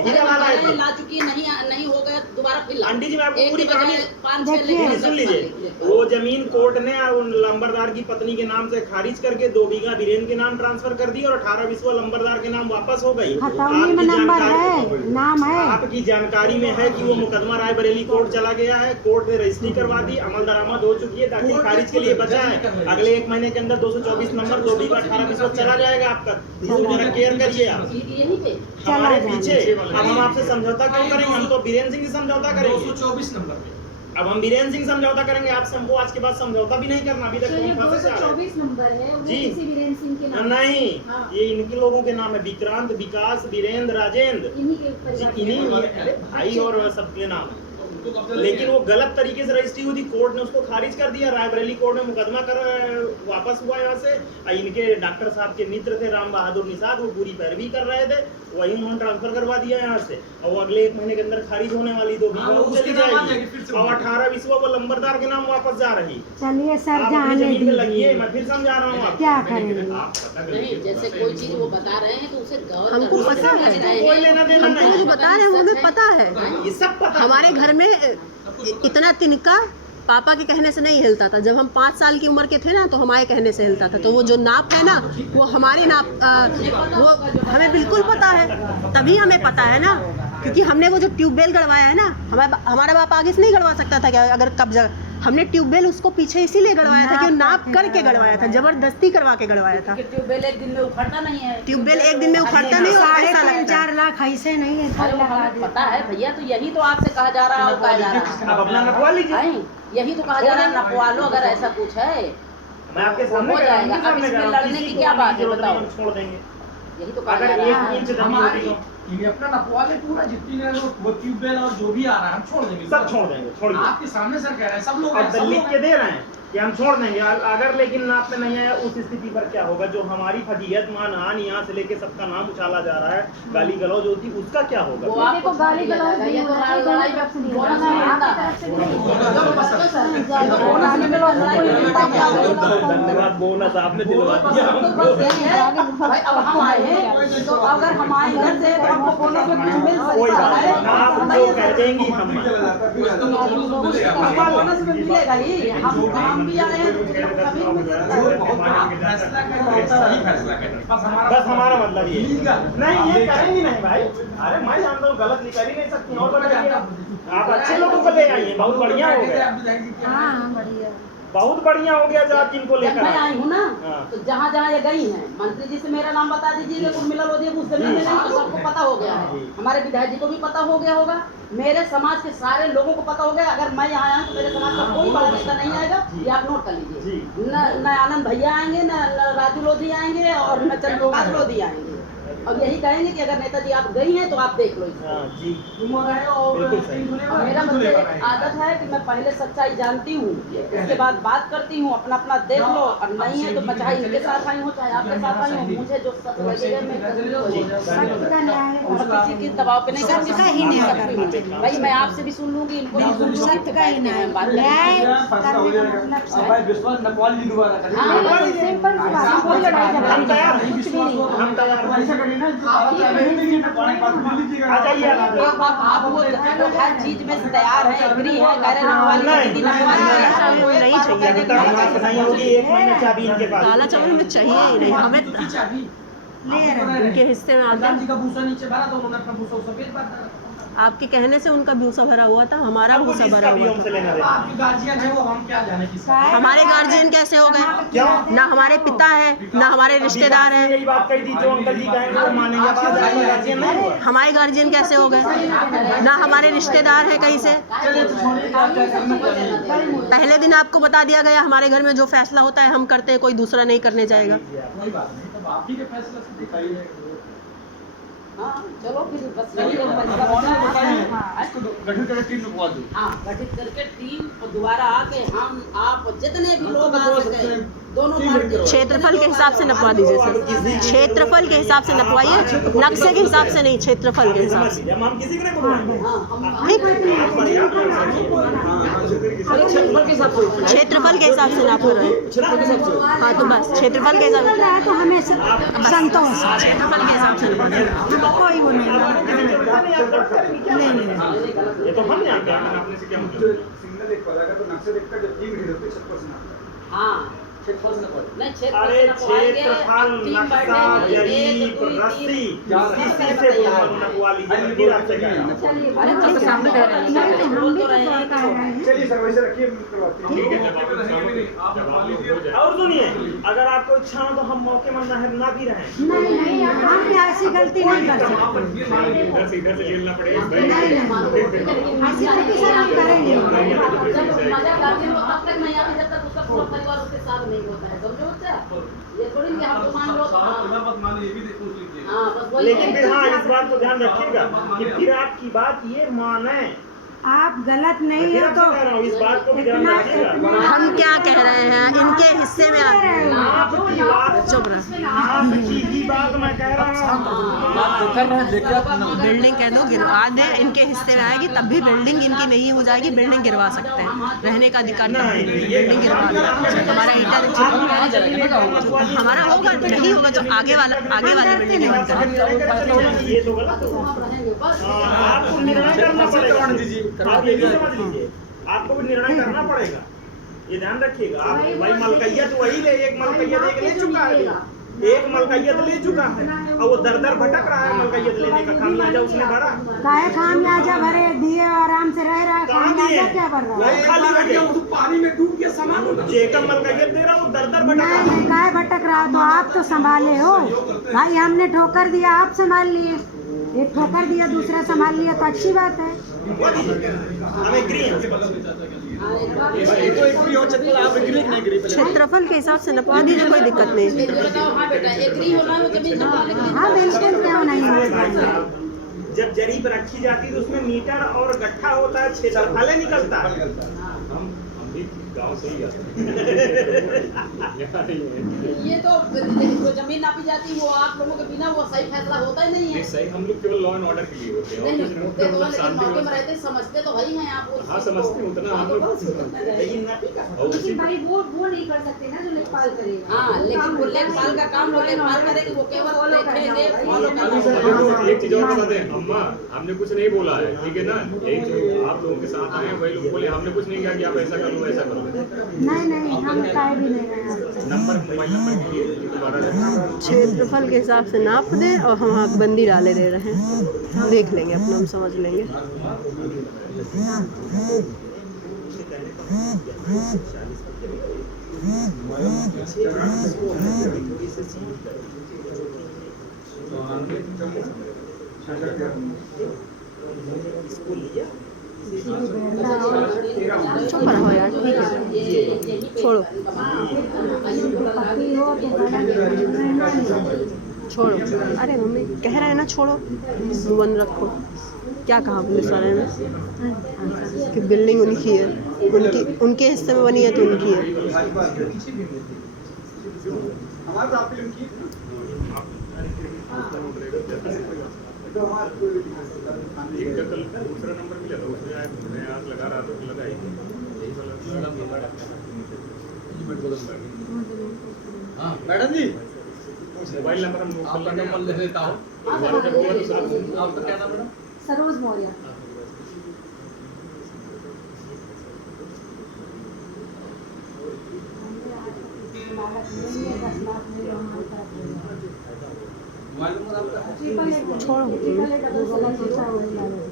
हीरा लाल आए थे ला चुकी नहीं हो गया दोबारा फिर ला आंटी जी मैं आपको एक पूरी की बजाय कहानी 5-6 देखिए। दीदी सुन लीजिए वो जमीन कोर्ट ने उन लंबरदार की पत्नी के नाम से खारिज करके 2 बीघा वीरेंद्र के नाम ट्रांसफर कर दी और 18 बिस्वा लंबरदार के नाम वापस हो गई खतौनी में नंबर है, नाम है। आपकी जानकारी में है कि वो मुकदमा रायबरेली कोर्ट चला गया है कोर्ट ने रजिस्ट्री करवा दी अमल दरामद हो चुकी है दाखिल खारिज के लिए बचा है अगले 1 महीने के अंदर 224 नंबर 2 बीघा 18 बिस्वा चला जाएगा आपका इसको जरा केयर करिए आप यहीं पे हमारे चला पीछे अब हम आपसे समझौता क्यों करेंगे हम तो वीरेंद्र सिंह से समझौता करेंगे 224 नंबर पे अब हम वीरेंद्र सिंह समझौता करेंगे आपसे हमको आज के बाद समझौता भी नहीं करना अभी तक तो ये हम फंसे से आ रहे हैं 224 नंबर है वो जी। किसी वीरेंद्र सिंह के नाम नहीं हाँ। ये इनके लोगों के नाम है विक्रांत विकास वीरेंद्र राजेंद्र इन्हीं के जी परिवार के इन्हीं नाम। अरे भाई और सबके नाम है उसको कब्जा लेकिन वो गलत तरीके से रजिस्ट्री हुई थी, कोर्ट ने उसको खारिज कर दिया। रायबरेली कोर्ट में मुकदमा कर वापस हुआ यहाँ से। इनके डॉक्टर साहब के मित्र थे राम बहादुर निषाद, वो पूरी पैरवी कर रहे थे, वही उन्होंने ट्रांसफर करवा दिया यहाँ से। और वो अगले 1 महीने के अंदर खारिज होने वाली, तो हाँ, उसके नाम आ जाएगी फिर से। और 18 विश्वा वो लंबरदार के नाम वापस जा रही। चलिए सर, आप अपनी जाने जमीन पे लगी दीजिए, है, मैं फिर समझा रहा हूँ आपको। क्या करेंगे। आप पता कर नहीं, लीजिए जैसे थोड़ा सा कोई ये चीज वो बता रहे हैं तो उसे गौर हमको करना पता है। चाहिए। कोई लेना देना हमको जो नहीं, बता रहे हैं वो हमें पता है। ये सब पता हमारे घर में इतना तिनका पापा के कहने से नहीं हिलता था। जब हम 5 साल की उम्र के थे ना, तो हमारे कहने से हिलता था। तो वो जो नाप है ना, वो हमारी नाप वो हमें बिल्कुल पता है, तभी हमें पता है ना, क्योंकि हमने वो जो ट्यूबवेल गड़वाया है ना, हमारा बाप आगे से नहीं गड़वा सकता था क्या? अगर कब्जा हमने ट्यूबवेल उसको पीछे इसीलिए गड़वाया था कि वो नाप करके गड़वाया था, जबरदस्ती करवा के गड़वाया था। ट्यूबवेल एक दिन में उखड़ता नहीं है। ट्यूबवेल एक दिन में उखड़ता नहीं, और ऐसा लगता है। 3-4 लाख ऐसे नहीं है, अरे वो हमें पता है भैया, तो यही तो आपसे कहा जा रहा है और कहा जा रहा है। आप अपना नपवा लीजिए। नहीं, यही तो कहा जा रहा है, नपवा लो अगर ऐसा कुछ है। मैं आपके सामने हो कह रहा हूँ, जाएगा। अब सामने इसमें कह रहा हूँ, लड़ने की किसी को क्या भी बात है, जरूरत नहीं, बताओ। हम छोड़ देंगे। यही तो कहा अगर जा रहा 1 है। इंच जमीन हमारी होगी इन्हें अपना नपवा ले पूरा, जितनी देर वो ट्यूबवेल और जो भी आ रहा है हम छोड़ देंगे, सब छोड़ देंगे, छोड़िए। आपके सामने सर कह रहे हैं, सब लोग अब सब लिख लोग के दे रहे हैं कि हम छोड़ देंगे। अगर लेकिन नाप में नहीं आया, उस स्थिति पर क्या होगा? जो हमारी फजीहत मानहान यहाँ से लेके सबका नाम उछाला जा रहा है, गाली गलौज होती, उसका क्या होगा? वो आपको गाली गलौज नहीं हो रहा है, लड़ाई में बोनस नहीं आता है। धन्यवाद, बोनस आपने दिलवा दिया हमको। भाई अब हम आए हैं, तो अगर हम आए इधर से तो हमको बोनस में कुछ मिल कोई सकता बात है। नहीं, आप जो कह देंगी हम हमको बोनस में मिलेगा ही। हम भी आए हैं तो कुछ ना कुछ मिल सकता है। फैसला करें, सही फैसला करें, बस हमारा मतलब ये नहीं, ये करेंगी नहीं भाई। अरे मैं जानता हूँ गलत कर ही नहीं सकती, और बताइए आप अच्छे लोगों को ले आइए, बहुत बढ़िया हो गया, हाँ बढ़िया। बहुत बढ़िया हो गया जो आप जिनको जब लेकर मैं आए। आई हूँ ना, हाँ। तो जहाँ जहाँ ये गई हैं, मंत्री जी से मेरा नाम बता दीजिए, उर्मिला लोधी उस जमीन में नहीं, तो सबको पता हो गया है। हमारे विधायक जी को भी पता हो गया होगा, मेरे समाज के सारे लोगों को पता हो गया। अगर मैं यहाँ आया हूँ तो मेरे समाज का कोई बड़ा नेता नहीं आएगा, ये आप नोट कर लीजिए। न आनंद भैया आएंगे, न राजू लोधी आएंगे, और न चंद्रप्रकाश लोधी आएंगे। अब यही कहेंगे कि अगर नेताजी आप गई हैं तो आप देख लो इसको। हाँ जी, बिल्कुल सही। मेरा मतलब एक आदत है कि मैं पहले सच्चाई जानती हूँ, उसके बाद बात करती हूँ, अपना अपना देख लो। और नहीं है तो मैं चाहे इनके साथ आई हूँ चाहे आपके साथ आई हूँ, मुझे जो सच लगेगा मैं करूँगी। सत्य का न्याय और किसी के दबाव पे नहीं करती, सत्य का ही न्याय सकती हूँ। भाई मैं आपसे भी सुन लूंगी, इनको भी सुन लूंगी, सत्य का ही न्याय, बात न्याय करेंगे। करने का मतलब सत्य। भाई विश्वास नपवा लीजिए दोबारा करें। हाँ, सिंपल सी बात है, कोई लड़ाई झगड़ा हम तैयार नहीं, हैं, कुछ भी नहीं। हम तैयार हैं। ऐसा करिए ना, आप नपवाने के बाद फिर लीजिएगा। आ जाइए आप वो हर चीज में तैयार है, एग्री है, कह रहे हैं वाली नहीं, दीदी नपवाई है। नहीं चाहिए। अभी तक हमारे नहीं होगी, 1 महीना चाबी इनके पास। ताला चाबी हमें चाहिए ही नहीं, हमें ले रहे उनके हिस्से में आता है। जी का भूसा नीचे भरा तो उन्होंने अपना भूसा सफेद भरा। आपके कहने से उनका भूसा भरा हुआ था, हमारा अब भूसा इसका भरा भी हुआ हमसे था। लेना देना। आपके गार्जियन है वो, हम क्या जाने किसका। हमारे गार्जियन कैसे हो गए? क्यों? ना हमारे पिता है, ना हमारे रिश्तेदार हैं। यही बात कही थी, जो अंकल जी कहेंगे वो मानेंगे। अब आज आपका गार्जियन नहीं हुआ। हमारे गार्जियन कैसे हो गए? ना हमारे रिश्तेदार है कहीं से। पहले दिन आपको बता दिया गया हमारे घर में जो फैसला होता है हम करते हैं, कोई दूसरा नहीं करने जाएगा। कोई बात नहीं, तब आप ही के फैसले से दिखाइए। हाँ, चलो फिर बस यही एक फैसला बचा है। इसको गठित करके टीम नपवा दो। हाँ, गठित करके टीम और दोबारा आके हम आप जितने भी लोग आ सके, दोनों पार्टी क्षेत्रफल के हिसाब से नपवा दीजिए सर, क्षेत्रफल के हिसाब से नपवाइए, नक्शे के हिसाब से नहीं, क्षेत्रफल के हिसाब से। हम किसी को नहीं बुलवाएंगे। क्षेत्रफल के हिसाब से नाप रहे हैं। हाँ तो बस क्षेत्रफल के हिसाब चल रहा है तो हमें संतोष है। क्षेत्रफल के हिसाब से नपवाइए। कोई वो नहीं ये तो हम जानते हैं। आपने से क्या मतलब? सिग्नल एक पड़ेगा तो नक्शे देखकर जब टीम हिट होती है 6% हाँ, नहीं अरे क्षेत्रफल, नक्शा, जरीब, रस्सी, इसी से नपवा लीजिए। फिर आपसे क्या है? अरे तो सामने कह रहे हैं, बोल तो रहे हैं कि वो- चलिए सर वैसे रखिए, करवाते हैं। ठीक है, जब आप लोग हो जाए। और सुनिए, अगर आपको इच्छा हो तो हम मौके में ना भी रहें। नहीं, हम ऐसी गलती नहीं कर सकते। इधर से झेलना पड़ेगा। ऐसी गलती सर हम करेंगे। जब मजा गार्जियन को तब तक नहीं आती जब तक उसका पूरा परिवार उसके साथ नहीं होता है, समझो बच्चा। ये थोड़ी कि हम तो मान लो हाँ, बस वही लेकिन है। फिर हाँ, इस बात को ध्यान रखिएगा कि फिर आपकी बात ये माने, आप गलत नहीं फिर है आपसे तो कह रहा हूँ, इस बात को भी ध्यान इतना रखिएगा। हम क्या कह रहे हैं, इनके हिस्से में आपकी बात, चुप रहा। आपकी ही बात मैं कह रहा हूँ। बिल्डिंग कह दो गिरवा दे, इनके हिस्से में आएगी तब भी बिल्डिंग इनकी नहीं हो जाएगी, बिल्डिंग गिरवा सकते हैं, रहने का अधिकार नहीं, बिल्डिंग गिरवा दो। हमारा ईटा हमारा होगा, नहीं होगा तो आगे वाली बिल्डिंग बंद करें। ये तो गलत होगा। आपको निर्णय करना पड़ेगा। आप ये भी समझ लीजिए, आपको भी निर्णय करना पड़ेगा, ये ध्यान रखिएगा। आप भाई मलकैयत वही ले, एक मलकैयत ले चुका है, एक मलकैयत ले चुका है और वो दर दर भटक रहा है मलकैयत लेने का खामियाजा उसने भरा। काहे खामियाजा भरे दिए, आराम से रह रहा है, खामियाजा क्या भर रहा है? खाली हो गया, तो पानी में डूब के सामान जेका मलकैयत दे रहा वो दर दर भटक रहा नहीं, काहे भटक रहा है? तो आप तो संभाले हो भाई, हमने ठोकर दिया आप संभाल लिए, एक ठोकर दिया दूसरा संभाल लिया तो अच्छी बात है। हमें एग्री क्षेत्रफल के हिसाब से नपवा दीजिए, कोई दिक्कत नहीं। ये बताओ, हाँ बेटा, एग्री होना है जमीन नपवाने के लिए। हाँ बिल्कुल, क्यों नहीं भाई होता। साहब, जब जरीब रखी जाती है तो उसमें मीटर और गट्ठा होता है, क्षेत्रफल निकलता है। हम भी गांव से ही आते हैं। यहाँ नहीं है। ये तो जो जमीन नापी जाती है वो आप लोगों के बिना वो सही फैसला होता ही नहीं है। ये सही, हम लोग केवल लॉ एंड ऑर्डर के लिए होते हैं और नहीं कुछ नहीं नहीं, होते तो मतलब लेकिन शांति मौके में व्यवस्था। रहते समझते तो वही हैं आप। हाँ समझते हैं, उतना हम लोग लेकिन नापी का और उसी भाई वो नहीं कर सकते ना जो लेखपाल करेगा। हाँ, लेकिन वो लेखपाल का काम वो लेखपाल करेगी, वो केवल देखेंगे, फॉलो अरे करेंगे। तो एक चीज और बता दें अम्मा, हमने कुछ नहीं बोला है, ठीक है ना। एक जो आप लोगों के साथ आए हैं वही लोग बोले, हमने कुछ नहीं किया कि आप ऐसा कर लो ऐसा कर लो। नहीं हम काहे भी नहीं रहे हैं। नंबर मोबाइल नंबर के लिए दोबारा क्षेत्रफल के हिसाब से नाप दें और हम आँख बंदी डाले दे रहे हैं, देख लेंगे अपना, हम समझ लेंगे। इसको लिया चुप रहो यार, ठीक है, छोड़ो छोड़ो। अरे मम्मी कह रहे हैं ना छोड़ो, मुँह बंद रखो। क्या कहा पुलिस वाले ने कि बिल्डिंग उनकी है, उनके हिस्से में बनी है तो उनकी है। एक का कल दूसरा नंबर मिला था, उसमें आया, मैं आज लगा रहा था, लगा ही यही वाला नंबर। हाँ मैडम जी, मोबाइल नंबर हम आपका नंबर ले लेता हूँ। आपका क्या नाम madam? Saroj Maurya. Mobile number आपका?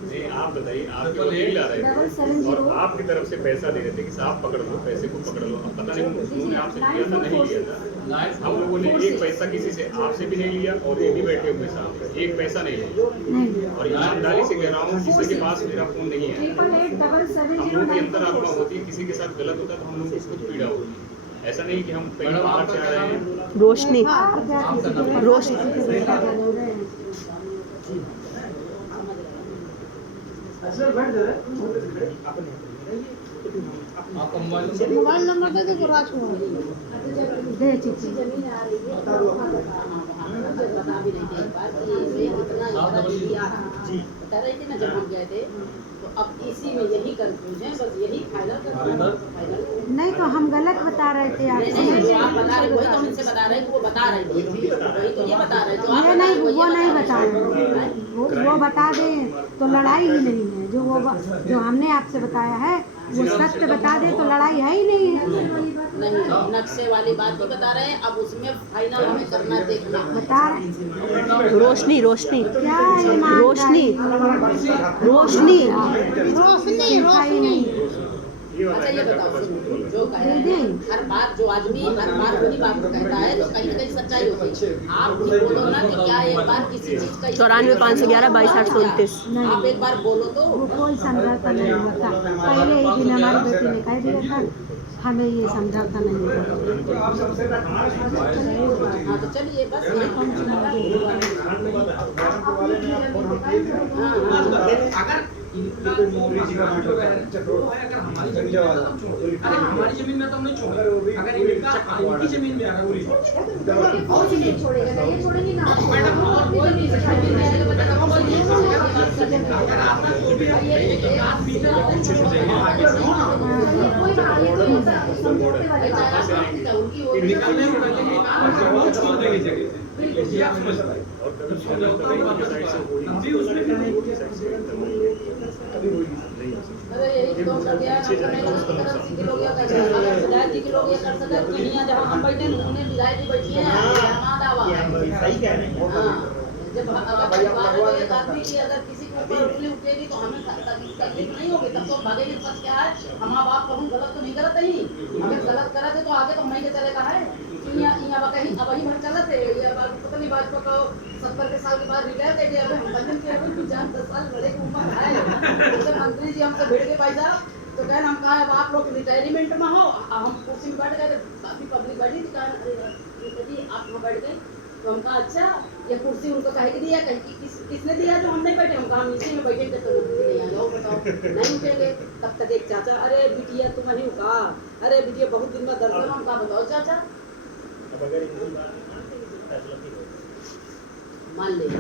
नहीं, आप बताइए, आप जो वकील आ रहे थे और आपकी तरफ से पैसा दे रहे थे कि साहब पकड़ लो, पैसे को पकड़ लो। अब पता नहीं उन्होंने आपसे लिया था नहीं लिया था। हम लोगों ने एक पैसा किसी से आपसे भी नहीं लिया और ये भी बैठे हुए साहब एक पैसा नहीं लिया। और ईमानदारी से कह रहा हूँ, किसी के पास मेरा फोन नहीं है। हम लोगों के अंदर आपका होती है, किसी के साथ गलत होता तो हम लोग को खुद पीड़ा होती है। ऐसा नहीं कि हम कहीं बाहर से आ रहे हैं। रोशनी रोशनी आपका मोबाइल नंबर? दे दे चिट्ठी। जमीन आ रही है बता भी नहीं थे एक बार कि इतना बता रही थी ना जब हम गए थे। तो अब इसी में यही कंफ्यूज है, बस यही फाइनल नहीं तो हम गलत बता रहे थे आपसे। नहीं, जो आप बता रहे वही तो हम इनसे बता रहे थे, वो बता रहे थे वही तो ये बता रहे जो आप ये नहीं, वो नहीं बता रहे, वो बता दें तो लड़ाई ही नहीं है। जो हमने आपसे बताया है वो सत्य बता दे तो लड़ाई है ही नहीं है। नहीं, नक्शे वाली बात ही बता रहे हैं। अब उसमें फाइनल हमें करना देखना बता रहे रोशनी रोशनी क्या है रोशनी रोशनी रोशनी नहीं। अच्छा ये बताओ, जो कह रहे हैं हर बार जो आदमी हर बार वही बात को कहता है तो कहीं ना कहीं सच्चाई होती है। आप भी बोलो ना कि क्या एक बार किसी चीज का 94 511 22 829। आप एक बार बोलो तो वो कोई समझौता नहीं हुआ था। पहले ही दिन हमारी बेटी ने कह दिया था हमें ये समझौता नहीं हुआ। हाँ तो चलिए बस अगर बिल्कुल मोदी जी का जो है अगर हमारी जमीन में तो हम छोड़ दें। अरे हमारी जमीन में तो हम नहीं छोड़ेंगे, अगर इनकी जमीन में अगर वो छोड़ देंगे और भी नहीं छोड़ेगा ना, ये छोड़ेंगे ना मैडम और कोई नहीं अगर आपका कोई भी एक आध मीटर पीछे हो जाएगा आगे कोई ना, ये तो समझौते वाली बात है। निकलने में पहले छोड़ देंगे जगह ये आप समझ पाए अभी उसमें अरे यही तो कर दिया विधायक जी के लोग ये कर विधायक जी के लोग ये कर सकते हैं। यहाँ जहाँ हम बैठे हैं उन्हें विधायक जी बैठी हैं सही कह रहे हैं। जब अगर परिवार में एक आदमी की अगर किसी के ऊपर उंगली उठेगी तो हमें तकलीफ नहीं होगी, तब तो भागेंगे। सच क्या है, हम माँ बाप कहूँ गलत तो नहीं करते ही, अगर गलत करा थे तो आगे तो हम ही के चले कहा है यहाँ कहीं अब वही भर चलत है। ये पता नहीं भाजपा को 70 के साल के बाद रिटायर कर दिया, हम पंजन के अभी 10 साल बड़े की उम्र है। जैसे मंत्री जी हमसे भिड़ के भाई साहब तो कहना हम कहा अब आप लोग रिटायरमेंट में हो, हम कुर्सी में बैठ गए, काफी पब्लिक बैठी थी, कहा जी आप लोग बैठ गए तो हम कहा अच्छा ये कुर्सी उनको कहे कि दिया, कहीं किसने दिया जो हम नहीं बैठे, हम कहा इसी में बैठे तो नहीं आ जाओ बताओ नहीं उठेंगे। तब तक एक चाचा अरे बिटिया तुम नहीं कहा, अरे बिटिया बहुत दिन में दर्शन, हम कहा बताओ चाचा मान लेंगे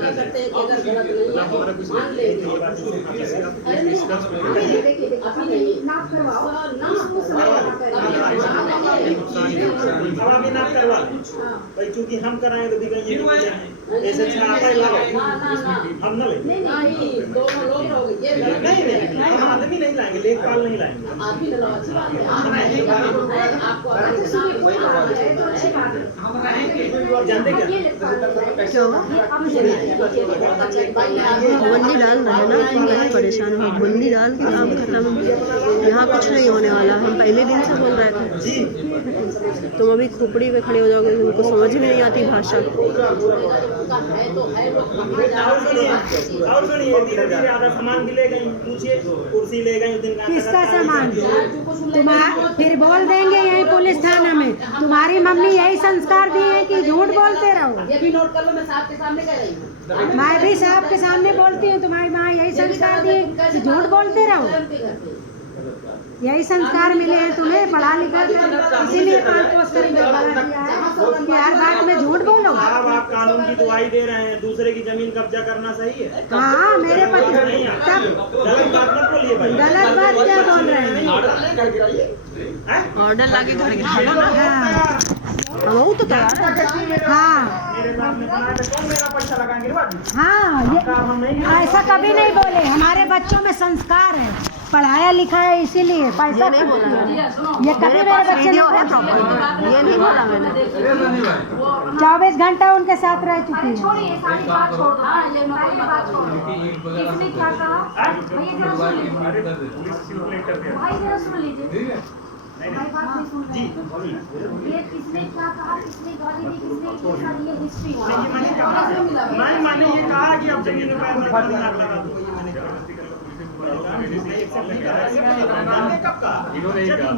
करते हैं कि अगर गलत नहीं मान लेंगे। अरे नहीं अभी नहीं नाप करवाओ हम अभी ना करवा लें भाई, क्योंकि हम कराएं तो दिखाइए ऐसे छापा ही लगा हम ना लेंगे। नहीं दोनों लोग रहोगे ये नहीं हम आदमी नहीं लाएंगे, लेखपाल नहीं लाएंगे। आदमी ना अच्छी बात है, आपको हम रहेंगे जानते क्या बंदी डाल रहे हैं ना, तुम बहुत परेशान हो। बंदी डाल के काम खत्म, यहाँ कुछ नहीं होने वाला। हम पहले दिन से बोल रहे थे, तुम अभी खोपड़ी पे खड़े हो जाओगे, उनको समझ में नहीं आती भाषा। और सुनिए धीरे धीरे आधा सामान भी ले गई, पूछिए कुर्सी ले गई उस दिन का किसका सामान तुम्हारा फिर बोल देंगे यही पुलिस थाना में, तुम्हारी मम्मी यही संस्कार दिए हैं कि झूठ बोलते रहो। ये भी नोट कर लो, मैं साहब के सामने कह रही हूँ, मैं भी साहब के सामने बोलती हूँ, तुम्हारी माँ यही संस्कार दिए कि झूठ बोलते रहो। यही संस्कार मिले हैं तुम्हें पढ़ा लिखा कर, इसीलिए 5 पोस्ट करेंगे कि हर बात में झूठ बोलो। आप कानून की दुआई दे रहे हैं, दूसरे की जमीन कब्जा करना सही है? हाँ मेरे पति तब गलत बात मत बोलिए भाई। गलत बात क्या बोल रहे हैं? ऑर्डर लाके घर गिरा लो ना, वो तो तैयार है। हाँ मेरे बाप ने बनाया तो कौन मेरा पैसा लगाएंगे रे बाबू? हाँ ये ऐसा कभी नहीं बोले, हमारे बच्चों में संस्कार है, पढ़ाया लिखा है इसीलिए पैसा नहीं बोल रहे हैं। ये कभी मेरे बच्चे वीडियो है ने प्रॉपर, ये नहीं बोला मैंने। 24 घंटा उनके साथ रह चुकी है। छोड़िए सारी बात छोड़ दो, सारी बात छोड़ दो। किसने क्या कहा भैया जरा सुन लीजिए, भाई जरा सुन लीजिए, भाई बात नहीं सुन रहे। ये किसने क्या कहा, किसने गाली दी, किसने क्या सारी ये हिस्ट्री मैंने ये कहा कि अब जमीन में पैर मत लगा दो, ये मैंने कहा। कब कहा? इन्होंने ही कहा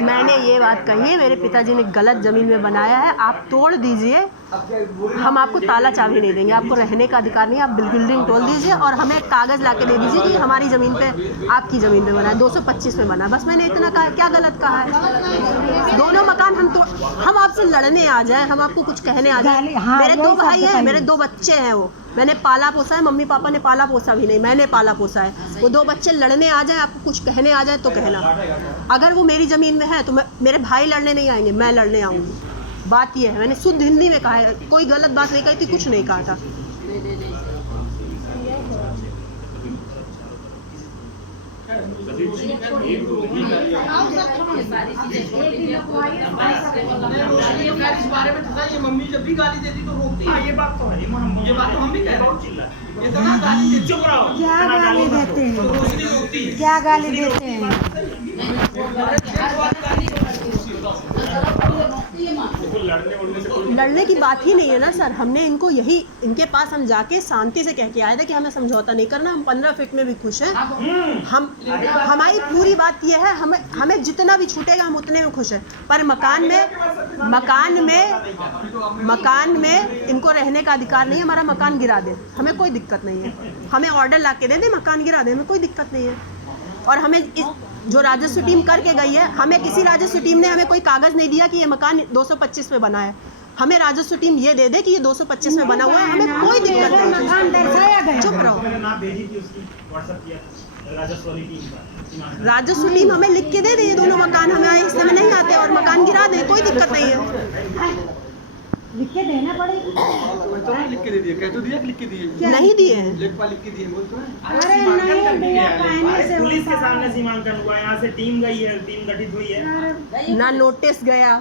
मैंने ये बात कही है, मेरे पिताजी ने गलत जमीन में बनाया है, आप तोड़ दीजिए, हम आपको ताला चाबी नहीं देंगे, आपको रहने का अधिकार नहीं, आप बिल्डिंग तोड़ दीजिए और हमें कागज ला के दे दीजिए कि हमारी ज़मीन पे आपकी ज़मीन पे बना है, 225 में बना। बस मैंने इतना कहा, क्या गलत कहा है? दोनों मकान हम आपसे लड़ने आ जाए, हम आपको कुछ कहने आ जाए। हाँ, मेरे 2 भाई हैं, मेरे 2 बच्चे हैं, वो मैंने पाला पोसा है, मम्मी पापा ने पाला पोसा भी नहीं, मैंने पाला पोसा है। वो 2 बच्चे लड़ने आ जाए, आपको कुछ कहने आ जाए तो कहना। अगर वो मेरी ज़मीन में है तो मेरे भाई लड़ने नहीं आएंगे, मैं लड़ने आऊँगी। बात ये है, मैंने शुद्ध हिंदी में कहा है, कोई गलत बात नहीं कही थी, कुछ नहीं कहा था। इस बारे में था, ये मम्मी जब भी गाली देती तो रोकती। ये बात तो है, ये बात तो हम भी कह रहे हैं। इतना गाली देती, चुप रहो। क्या गाली देते हैं? रोशनी रोकती है। क्या गाली देते हैं? ये मान लो। देखो लड़ने उड़ने से कोई लड़ने की बात ही नहीं है ना सर। हमने इनको यही, इनके पास हम जाके शांति से कह के आए थे कि हमें समझौता नहीं करना, हम 15 फीट में भी खुश हैं। हम हमारी पूरी बात ये है, हमें जितना भी छूटेगा हम उतने में खुश हैं। पर मकान में इनको रहने का अधिकार नहीं है। हमारा मकान गिरा दे, हमें कोई दिक्कत नहीं है। हमें ऑर्डर ला के दे दे, मकान गिरा दे, हमें कोई दिक्कत नहीं है। और हमें जो राजस्व टीम करके गई है, हमें किसी राजस्व टीम ने हमें कोई कागज़ नहीं दिया कि ये मकान 225 में बना है। हमें राजस्व टीम ये दे दे कि ये 225 में बना हुआ है, हमें कोई दिक्कत नहीं। मकान दर्शाया गया। चुप रहो। मैंने ना भेजी थी उसकी व्हाट्सएप किया राजस्व वाली टीम का। राजस्व टीम हमें लिख के दे दे ये दोनों मकान हमें हिस्से में नहीं आते और मकान गिरा दे, कोई दिक्कत नहीं है। लिख के देना पड़ेगा। तो लिख के दे दिए, कह तो दिया कि लिख के दिए, नहीं दिए हैं। लेखपाल लिख के दिए बोल तो है। अरे नहीं दिया, कहने से पुलिस के होता है। सामने सीमांकन हुआ, यहाँ से टीम गई है, टीम गठित हुई है। ना नोटिस गया,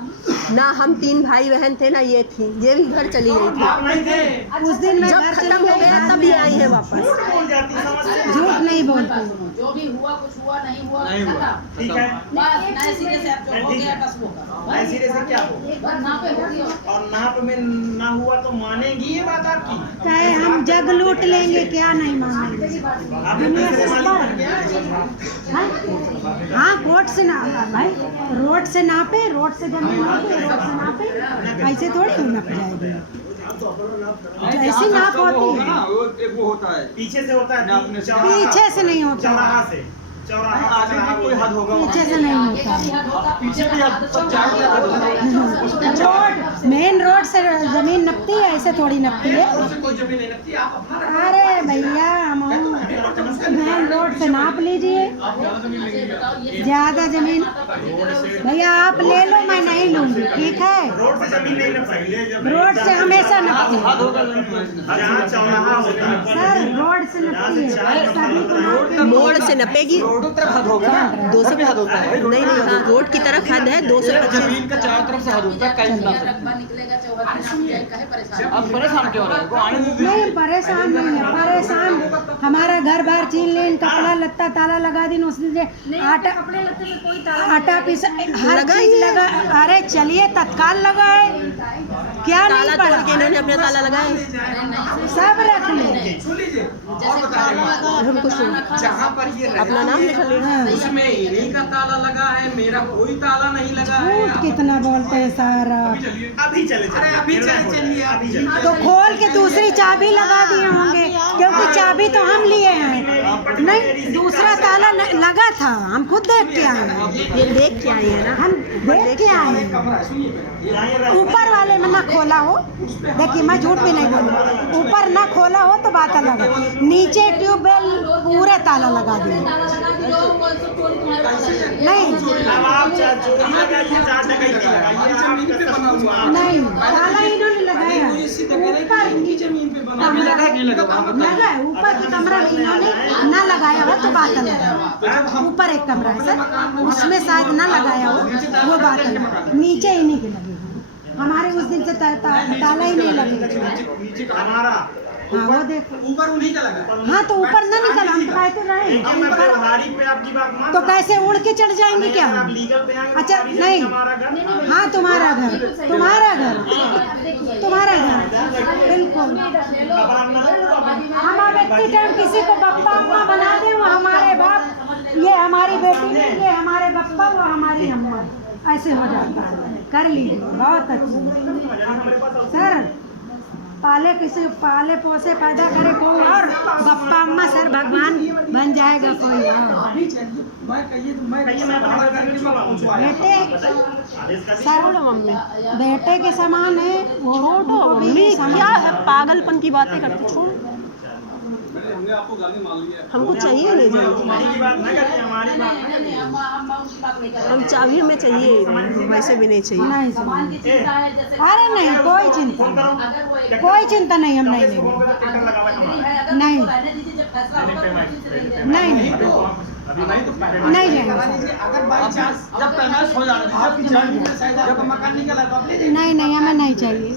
ना हम 3 भाई बहन थे, ना ये थी, ये भी घर चली गई थी। आप नहीं थे, उस दिन मैं जब घर खत्म चली हो गई, गया तब ये आई है वापस। झूठ बोल जाती, समझते झूठ नहीं बोलती। जो भी हुआ, कुछ हुआ नहीं हुआ, नहीं हुआ। खत्म। ठीक है। बस नए सिरे से अब जो हो गया बस वो करो। ऐसे से क्या हो, बस ना पे हो गया। और नाप में ना हुआ तो मानेगी ये बात आपकी? कहे हम जग लूट लेंगे, क्या नहीं मानेंगे। आपने पैसे मालिक बन गया। हाँ, हाँ कोर्ट से ना भाई, रोड से नापे, रोड से जमीन नापे, रोड से नापे, ऐसे थोड़ी नाप जाएगी। ऐसी नाप होती है, ना वो एक वो होता है, पीछे से होता है, नापने से। पीछे से नहीं होता। चौराहा से, चौराहा आगे भी कोई हद होगा, पीछे से नहीं होता। पीछे भी हद, सब चारों रोड, मेन रोड से जमीन नपती है, ऐसे थोड़ी नपती है। कोई जमीन नहीं लगती, आप अपना अरे भैया, हम मेन रोड से नाप लीजिए। ज्यादा जमीन भैया आप ले लो, मैं नहीं लूंगी, ठीक है। रोड से जमीन नहीं नपाई, रोड से हमेशा नपती है जहाँ चौराहा होता है। सर, रोड से नपती है, सभी को नाप के मोड़ से नपेगी, रोडों तरफ हद होगा, 200 भी हद होता है। नहीं नहीं, रोड की तरफ हद है 225। जमीन का चारों तरफ से हद होता है, कहीं ना रकबा निकलेगा 74 कहे परेशान। आप परेशान क्यों हो रहे हो? आने दीजिए। नहीं परेशान नहीं है, परेशान हमारा घर बार छीन लेन, कपड़ा लत्ता ताला लगा दिन, उस दिन आटा कपड़े लत्ते में कोई ताला आटा पीसा, हर चीज लगा। अरे चलिए तत्काल लगाए, क्या ताला नहीं तोड़ पड़ा, के इन्होंने अपने ताला लगाए। सब रख ले। सुन लीजिए। जैसे हम कुछ जहाँ पर ये रह अपना नाम लिख लेना। उसमें इन्हीं का ताला लगा है, मेरा कोई ताला नहीं लगा है। झूठ कितना बोलते हैं सारा। अभी चले अरे अभी चलिए, अभी चले। तो खोल के दूसरी चाबी लगा दिए होंगे, क्योंकि चाबी तो हम लिए हैं। नहीं, दूसरा ताला लगा था, हम खुद देख के आए हैं। ये देख के आई है ना, हम देख के आए हैं। कमरा है, सुनिए मेरा। ऊपर वाले में ना खोला हो, देखिए मैं झूठ भी नहीं बोलूँ, ऊपर ना खोला हो तो बात अलग है। नीचे ट्यूबवेल पूरे ताला लगा दिए। नहीं अब आप चोरी लगाइए, चार डकैती लगाइए, जमीन पे बना हुआ है। नहीं, ताला इन्होंने लगाया कोई इसी तरह की इनकी जमीन पे बना अभी लगा कि नहीं लगा? वहाँ बताइए। लगा है। ऊपर की कमरा में इन्होंने ना लगाया हो तो बात अलग है। ऊपर एक कमरा है सर, उसमें शायद ना लगाया हो, वो बात अलग है। नीचे इन्हीं के लगे हैं। हमारे उस दिन से ताला ही नहीं लगे। नीचे का हमारा हाँ वो देखो, ऊपर उन्हीं का लगा। हाँ तो ऊपर ना निकल, हम तो कहते रहे। मैं व्यवहारी पे आपकी बात मान तो कैसे उड़ के चढ़ जाएंगे क्या आप हम? लीगल पे आएंगे, अच्छा हमारी नहीं, जमीन, हमारा घर। हाँ तुम्हारा घर, तुम्हारा घर, तुम्हारा घर, बिल्कुल। हम अब एक टाइम किसी को बप्पा अम्मा बना दे, वो हमारे बाप, ये हमारी बेटी नहीं, ये हमारे बप्पा, वो हमारी अम्मा, ऐसे हो जाता है। कर लीजिए, बहुत अच्छा सर। पाले किसी पाले पोसे पैदा करे कोई और, बप्पा अम्मा सर भगवान बन जाएगा कोई और। अभी चलिए, मैं कहिए तो मैं भाड़ा करके मैं पहुंचवाया। बेटे सर, मम्मी बेटे के समान है वो, उनको भी मम्मी समान क्या है, पागलपन की बातें करती। छोड़, हमने आपको गाली मान लिया। हमको चाहिए नहीं चाहिए, हमारी बात ना करते, हमारी बात हम चाबी हमें चाहिए, वैसे भी नहीं चाहिए। नहीं सामान समान। की चिंता है जैसे अरे नहीं, कोई चिंता नहीं, अगर वो एक कोई चिंता नहीं, हम नहीं लेंगे। ट्रैक्टर लगा हुआ है हमारा। है, अगर नहीं। उसको रहने दीजिए, जब फैसला होगा तो उसी से लेंगे। नहीं नहीं अभी नहीं तो नहीं जाएंगे करा सर। दीजिए, अगर बाई चांस जब पैमाइश हो जाए, आपकी जमीन में शायद आपका मकान निकला तो आप ले जाइए। नहीं नहीं, हमें नहीं चाहिए,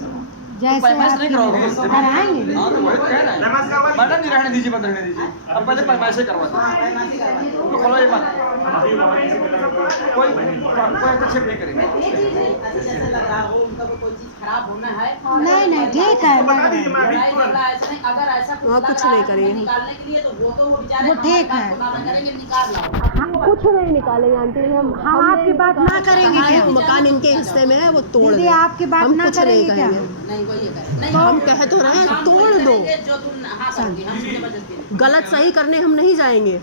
जैसे नहीं कराओगे कराएंगे। हाँ तो वही तो कह रहे हैं मैडम जी रहने दीजिए बंद रहने दीजिए अब पहले पैसे करवा दो तो खोलो ये मत कोई हस्तक्षेप नहीं करेगा जैसे लग रहा हो उनका कोई चीज खराब होना है नहीं ठीक है अगर ऐसा कुछ नहीं करेंगे निकालने के लिए तो वो बेचारे वो ठीक है। करेंगे निकाल लाओ हम कुछ नहीं निकालेंगे आंटी। हम आपकी बात ना करेंगे क्या? मकान इनके हिस्से में है वो तोड़ दीदी दे। आपकी बात हम ना कुछ नहीं करेंगे क्या? कहेंगे। नहीं वही है नहीं हम कह तो रहे हैं तोड़ दो। जो तुम हाँ करोगी हम जबरदस्ती गलत सही करने हम नहीं जाएंगे।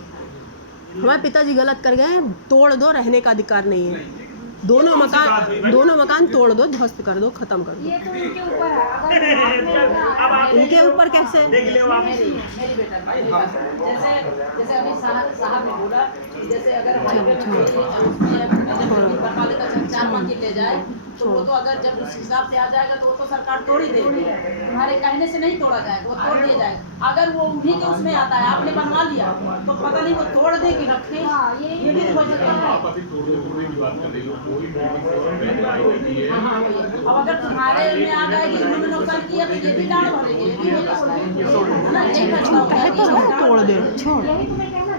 हमारे पिताजी गलत कर गए हैं, तोड़ दो, रहने का अधिकार नहीं है। दोनों मकान तोड़ दो, ध्वस्त कर दो, खत्म कर दो। ये तो उनके ऊपर है अगर उनके ऊपर कैसे? मेरी बेटा जैसे अभी साहब ने बोला कि जैसे अगर बनवा लेता 4 मंजिल ले जाए तो वो तो अगर जब उस हिसाब से आ जाएगा तो वो तो सरकार तोड़ ही देगी। तुम्हारे कहने से नहीं तोड़ा जाएगा, वो तोड़ दिया जाएगा। अगर वो उन्हीं के उसमें आता है, आपने बनवा लिया तो पता नहीं वो तोड़ दे कि रखे। ये भी हो सकता है। आप अभी तोड़ने की बात कर रही हो, कोई नहीं है। अब अगर तुम्हारे में आ गया कि उन्होंने नुकसान किया तो ये भी डांड भरेंगे, ये भी हो सकता है। ना यही फैसला होता है कि तोड़ दे।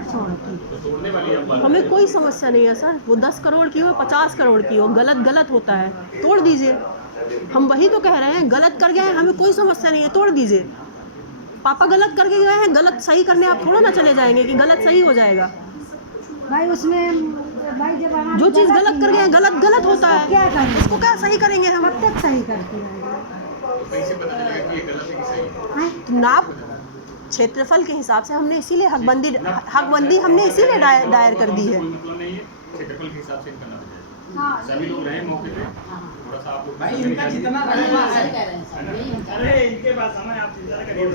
तो तोड़ने वाली अब बात हमें कोई समस्या नहीं है सर। वो 10 करोड़ की हो, 50 करोड़ की हो, गलत होता है, तोड़ दीजिए। हम वही तो कह रहे हैं, गलत कर गए हैं, हमें कोई समस्या नहीं है, तोड़ दीजिए। पापा गलत करके गए हैं, गलत सही करने आप थोड़ा ना चले जाएंगे कि गलत सही हो जाएगा। भाई उसमें भाई जब हमारा जो चीज़ गलत कर गए हैं, गलत होता है। क्या करेंगे? इसको क्या सही करेंगे हम? कब तक सही करते रहेंगे? तो कैसे पता चलेगा कि ये गलत है कि सही है? हैं? तो नाप क्षेत्रफल के हिसाब से हमने इसीलिए हकबंदी हमने इसीलिए दायर कर दी है। कोई मतलब नहीं है, क्षेत्रफल के हिसाब से इनका नाप जाएगा। सभी लोग रहे मौके पे, थोड़ा सा आप लोग भाई इनका जितना सही कह रहे हैं सर, यही हम चाहते हैं। अरे इनके पास समय आप चिंता करिए।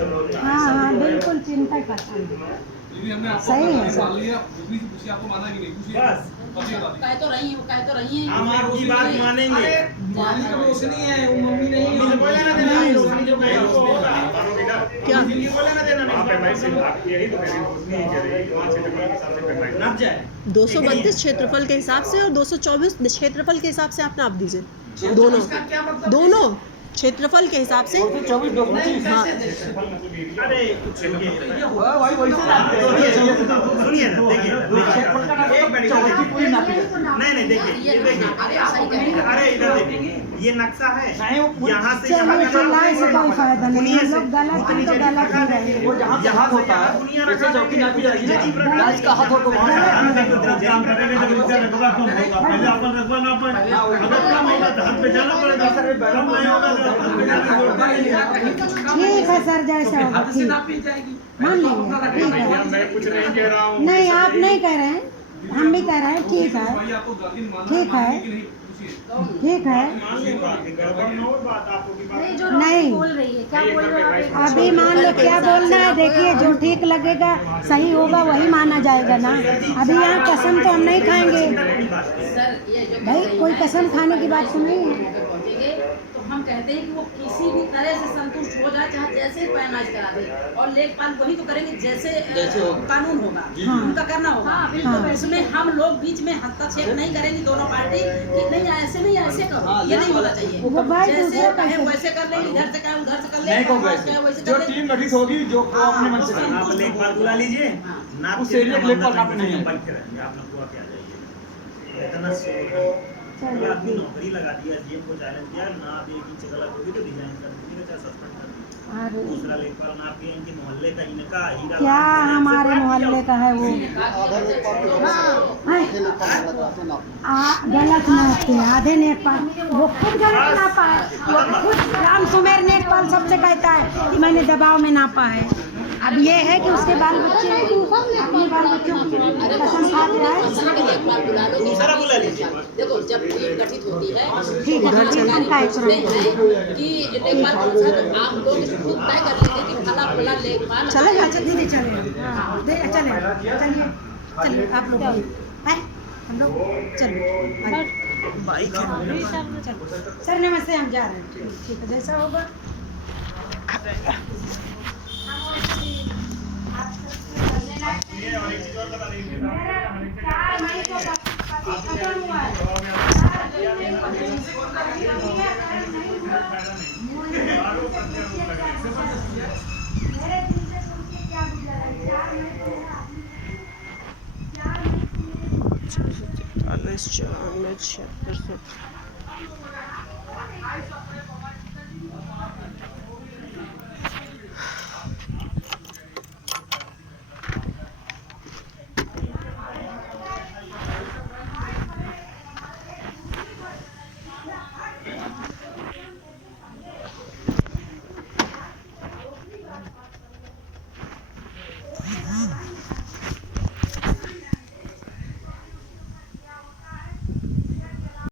हाँ बिल्कुल चिंता करता हूँ। सही है सर। बस कह तो रही हूँ हम आपकी बात मानेंगे। मानी का रोशनी है वो मम्मी नहीं है मुझे बोले ना देना, रोशनी जो कहे वो होगा। मानोगे ना? क्या? मुझे बोले ना देना, वहाँ पे पैसे आप यही तो कह रही हो, उसने ही कह रही है कि वहाँ क्षेत्रफल के हिसाब से पैमाइश नप जाए। 232 क्षेत्रफल के हिसाब से और 224 क्षेत्रफल के हिसाब से आप नाप दीजिए। दोनों क्षेत्रफल के हिसाब से। 24 225 हाँ अरे वही वैसे सुनिए ना, देखिए एक मिनट पूरी नापी जाती है। नहीं देखिए, ये देखिए, अरे इधर देखिए, ये नक्शा है, यहाँ से चलो यहाँ चिल्लाए से कोई फायदा नहीं। बुनिया हम से लोग गलत हैं तो गलत ही रहेंगे। वो जहाँ से हाथ होता है जैसे चौकी नापी जाएगी ना, राज का हाथ हो तो वहाँ से काम करेंगे तो इसका रकबा कम होगा। पहले अपन रकबा ना पाए, अगर कम होगा तो हम पे जाना पड़ेगा। कम नहीं होगा तो हम पे जाने की जरूरत नहीं है। ठीक है सर, जैसा होगा ठीक मान लेंगे। ठीक है, मैं कुछ नहीं कह रहा हूँ। नहीं आप नहीं कह रहे हैं, हम भी कह रहे हैं। ठीक है ठीक है ठीक है। नहीं जो नहीं। रोशनी बोल रही है क्या बोल रहे हो आप? अभी मान लो क्या बोलना है, देखिए जो ठीक लगेगा सही होगा वही माना जाएगा ना। अभी यहाँ कसम तो हम नहीं खाएंगे सर ये जो भाई, कोई कसम खाने की बात तो नहीं है। पहुंचेंगे तो हम कहते हैं कि वो किसी भी तरह से संतुष्ट हो जाए, चाहे जैसे पैमाइश करा दे, और लेखपाल वही तो करेंगे जैसे कानून होगा उनका करना होगा। उसमें हम लोग बीच में हस्तक्षेप नहीं करेंगे, दोनों पार्टी कि नहीं ऐसे नहीं ऐसे करो, ये नहीं होना चाहिए। वो भाई जैसे दूसरे कहे कैसे वैसे कर लेंगे, इधर से कहे उधर से कर नहीं लेंगे, कहूँगा वैसे कहे वैसे जो कर लेंगे। टीम गठित होगी जो अपने मन से करेगी। आप लेखपाल बुला लीजिए, नाप उस के एरिया के लेखपाल काफी नहीं है। बैठे रहेंगे, आप लोग हुआ क्या जाइए। इतना कोई आदमी नौकरी लगा दिया, जीएम को चैलेंज किया, ना देगी गलत होगी तो रिजाइन कर दीजिए, चाहे सस्पेंड कर दीजिए। अरे दूसरा लेखपाल नाप के इनके मोहल्ले का, इनका हीरा क्या हमारे मोहल्ले का है वो गलत नापते हैं। आधे नेकपाल वो खुद गलत नापा है, वो खुद राम सुमेर नेकपाल सबसे कहता है कि मैंने दबाव में नापा है। अब ये है कि उसके बाल बच्चे अपने बाल बच्चों को कसम खा के आए। लेखपाल बुला लो, दूसरा बुला लीजिए। देखो जब टीम गठित होती है ठीक है, हम काय पूछते हैं कि लेखपाल कौन सा, तो आप लोग खुद तय कर लेंगे कि फला फला लेखपाल चलेगा दीदी चले चले चलिए चलिए आप लोग भी हैं, हम लोग चलो सर नमस्ते, हम जा रहे हैं। ठीक है जैसा होगा। खत्म हुआ है। मेरे दिल से सुन के क्या गुजरा है, 4 मिनट में आपने 4 मिनट में 40, 44, 76, 77